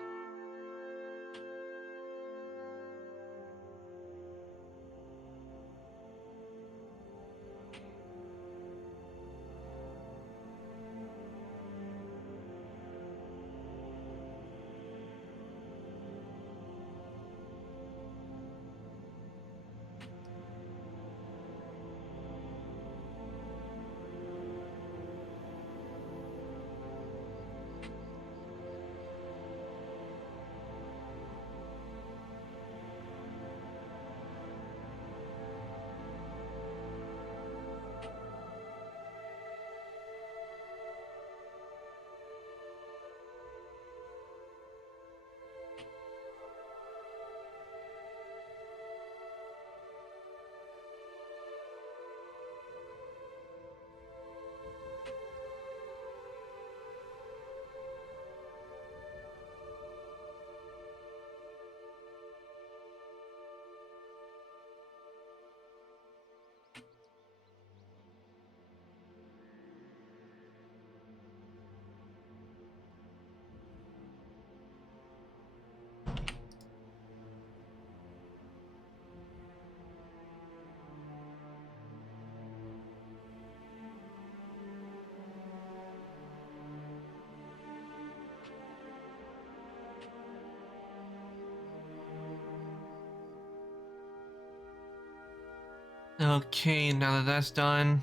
Okay, now that that's done.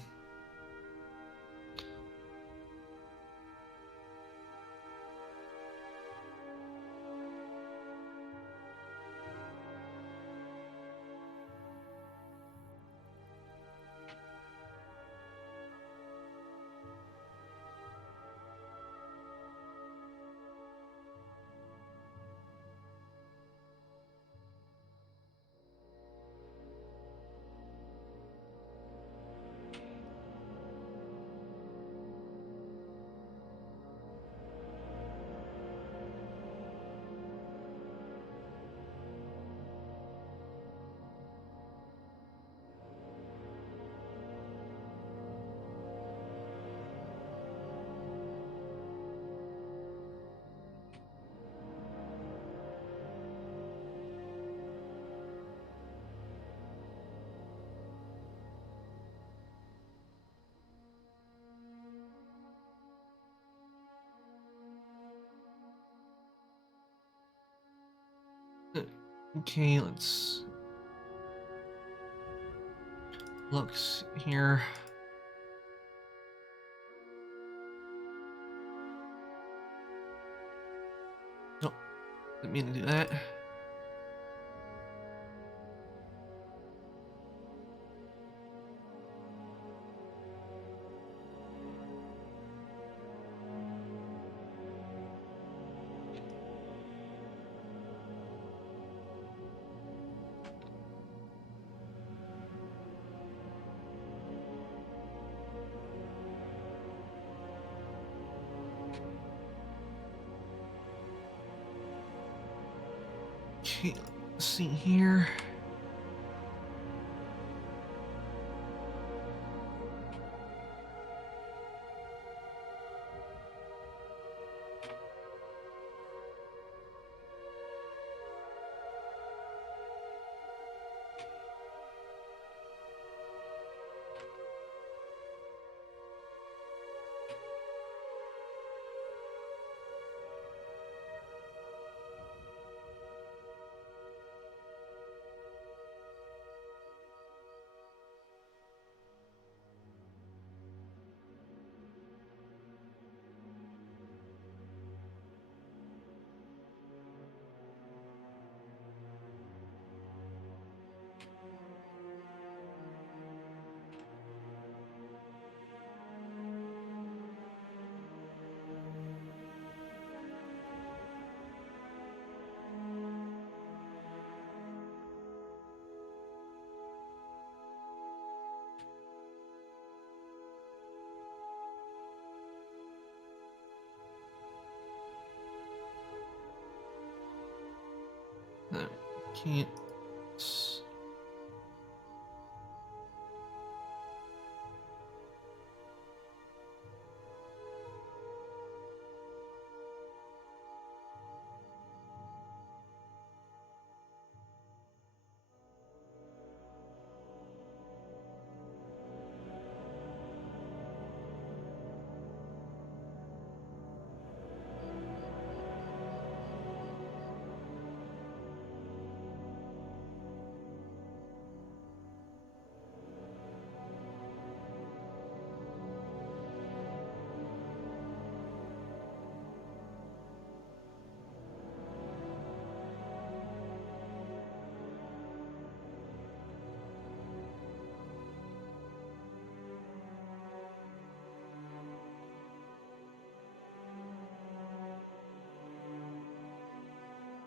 Okay, let's looks here. Nope, didn't mean to do that. Okay, let's see here. Can't.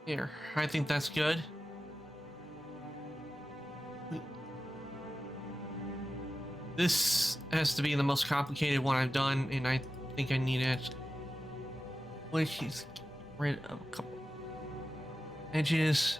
Here, I think that's good. This has to be the most complicated one I've done, and I think I need it. Which he's rid of a couple edges.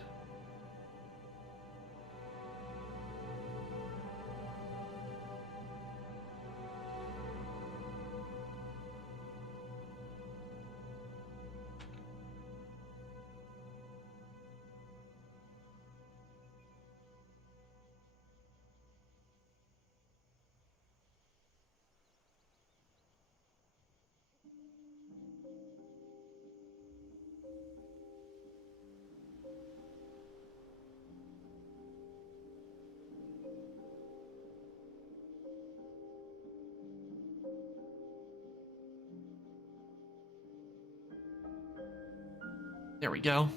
There we go.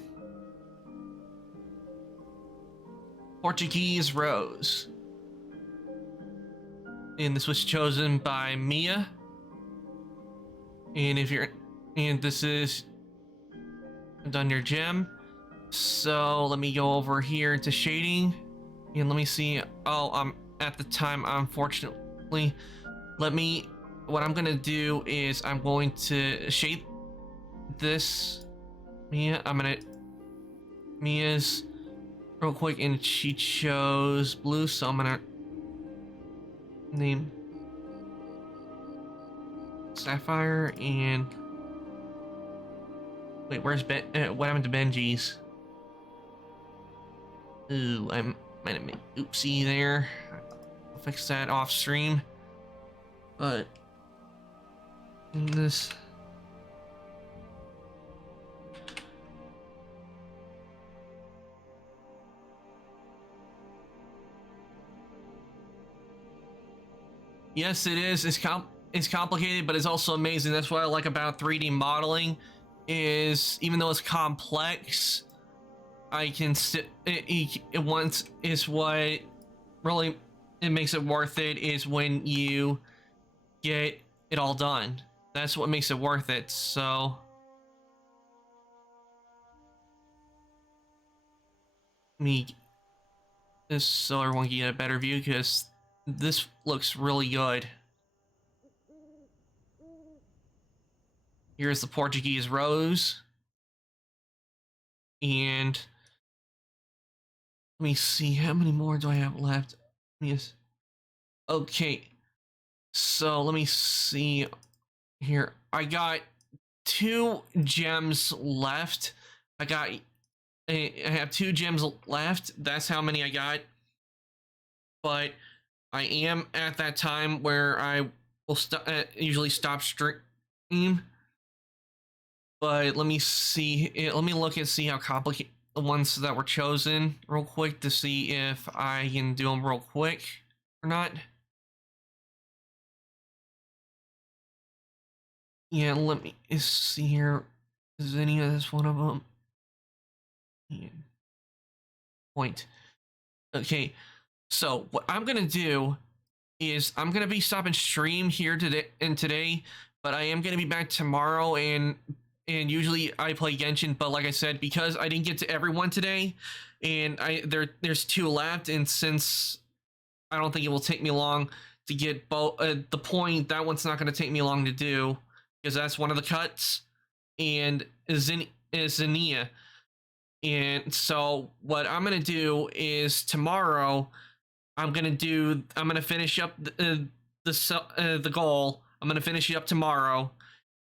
Portuguese Rose. And this was chosen by Mia. And if you're, and this is done your gem. So let me go over here to shading, and let me see. Oh, I'm at the time, unfortunately. What I'm gonna do is I'm going to shade this. Mia's real quick, and she chose blue, so I'm gonna name Sapphire. And wait, where's Ben? What happened to Benji's? Ooh, I might have made oopsie there. I'll fix that off stream. But in this, yes, it is. It's complicated, but it's also amazing. That's what I like about 3D modeling. Is even though it's complex, I can it once is what really it makes it worth it is when you get it all done. That's what makes it worth it. So this so everyone can get a better view, because this looks really good. Here's the Portuguese Rose. And let me see, how many more do I have left? Yes. Okay. So let me see here. I got 2 gems left. I have 2 gems left. That's how many I got. But I am at that time where I will usually stop stream. But let me see. Let me look and see how complicated the ones that were chosen real quick to see if I can do them real quick or not. Yeah, let me see here. Is any of this one of them? Yeah. Point. Okay, so what I'm gonna do is I'm gonna be stopping stream here today, but I am gonna be back tomorrow, and usually I play Genshin, but like I said, because I didn't get to everyone today, and there's 2 left, and since I don't think it will take me long to get both the point, that one's not going to take me long to do, because that's one of the cuts, and Zinnia. And so what I'm gonna do is tomorrow I'm gonna finish up the goal. I'm gonna finish it up tomorrow,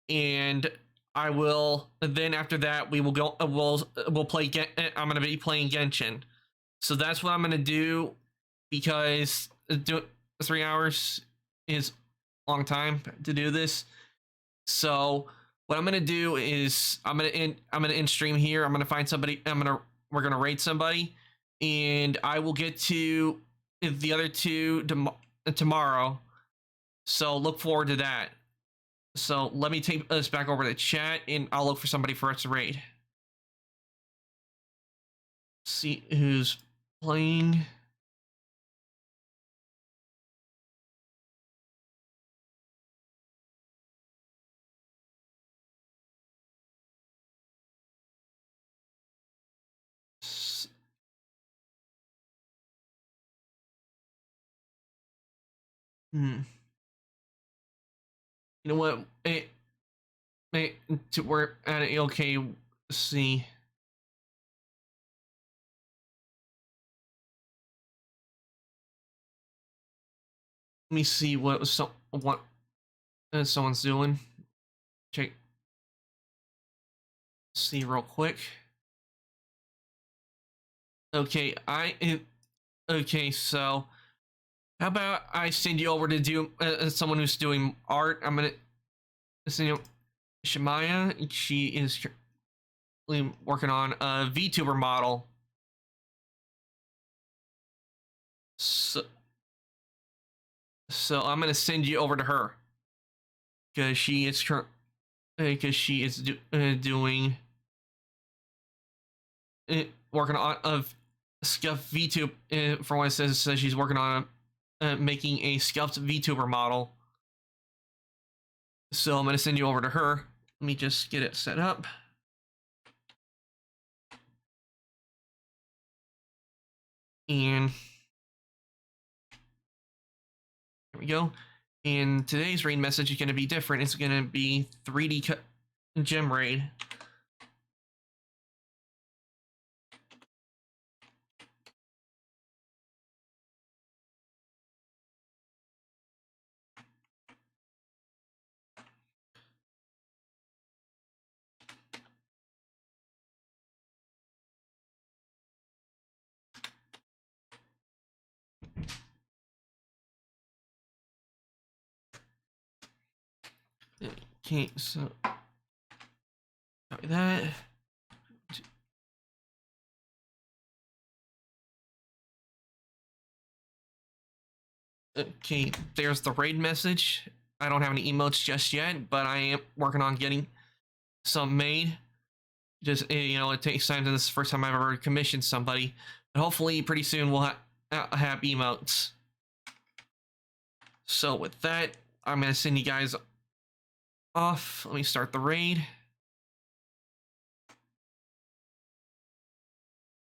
and I will. Then after that, we will go. We'll play. I'm gonna be playing Genshin. So that's what I'm gonna do, because 3 hours is a long time to do this. So what I'm gonna do is I'm gonna end stream here. I'm gonna find somebody. We're gonna rate somebody, and I will get to the other two tomorrow. So look forward to that. So let me take us back over to chat, and I'll look for somebody for us to raid. See who's playing. You know what? We're at it. Okay. See. Let me see what someone's doing. Check. See real quick. Okay, okay, so how about I send you over to do someone who's doing art? I'm gonna send you Shemaya. She is working on a VTuber model. So I'm gonna send you over to her, because she is doing working on scuffed VTube. For what it says she's working on making a scuffed VTuber model. So I'm gonna send you over to her. Let me just get it set up. And there we go. And today's raid message is going to be different. It's going to be 3D gem raid. Okay, so copy that. Okay, there's the raid message. I don't have any emotes just yet, but I am working on getting some made. Just, it takes time, and this is the first time I've ever commissioned somebody. But hopefully pretty soon we'll have emotes. So with that, I'm going to send you guys off. Let me start the raid.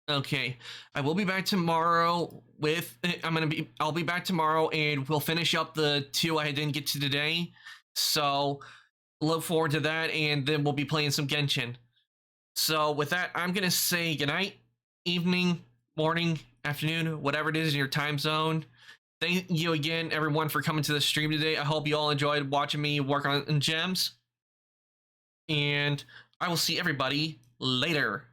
Okay, I will be back tomorrow with. I'll be back tomorrow, and we'll finish up the 2 I didn't get to today. So look forward to that, and then we'll be playing some Genshin. So with that, I'm gonna say goodnight, evening, morning, afternoon, whatever it is in your time zone. Thank you again, everyone, for coming to the stream today. I hope you all enjoyed watching me work on gems, and I will see everybody later.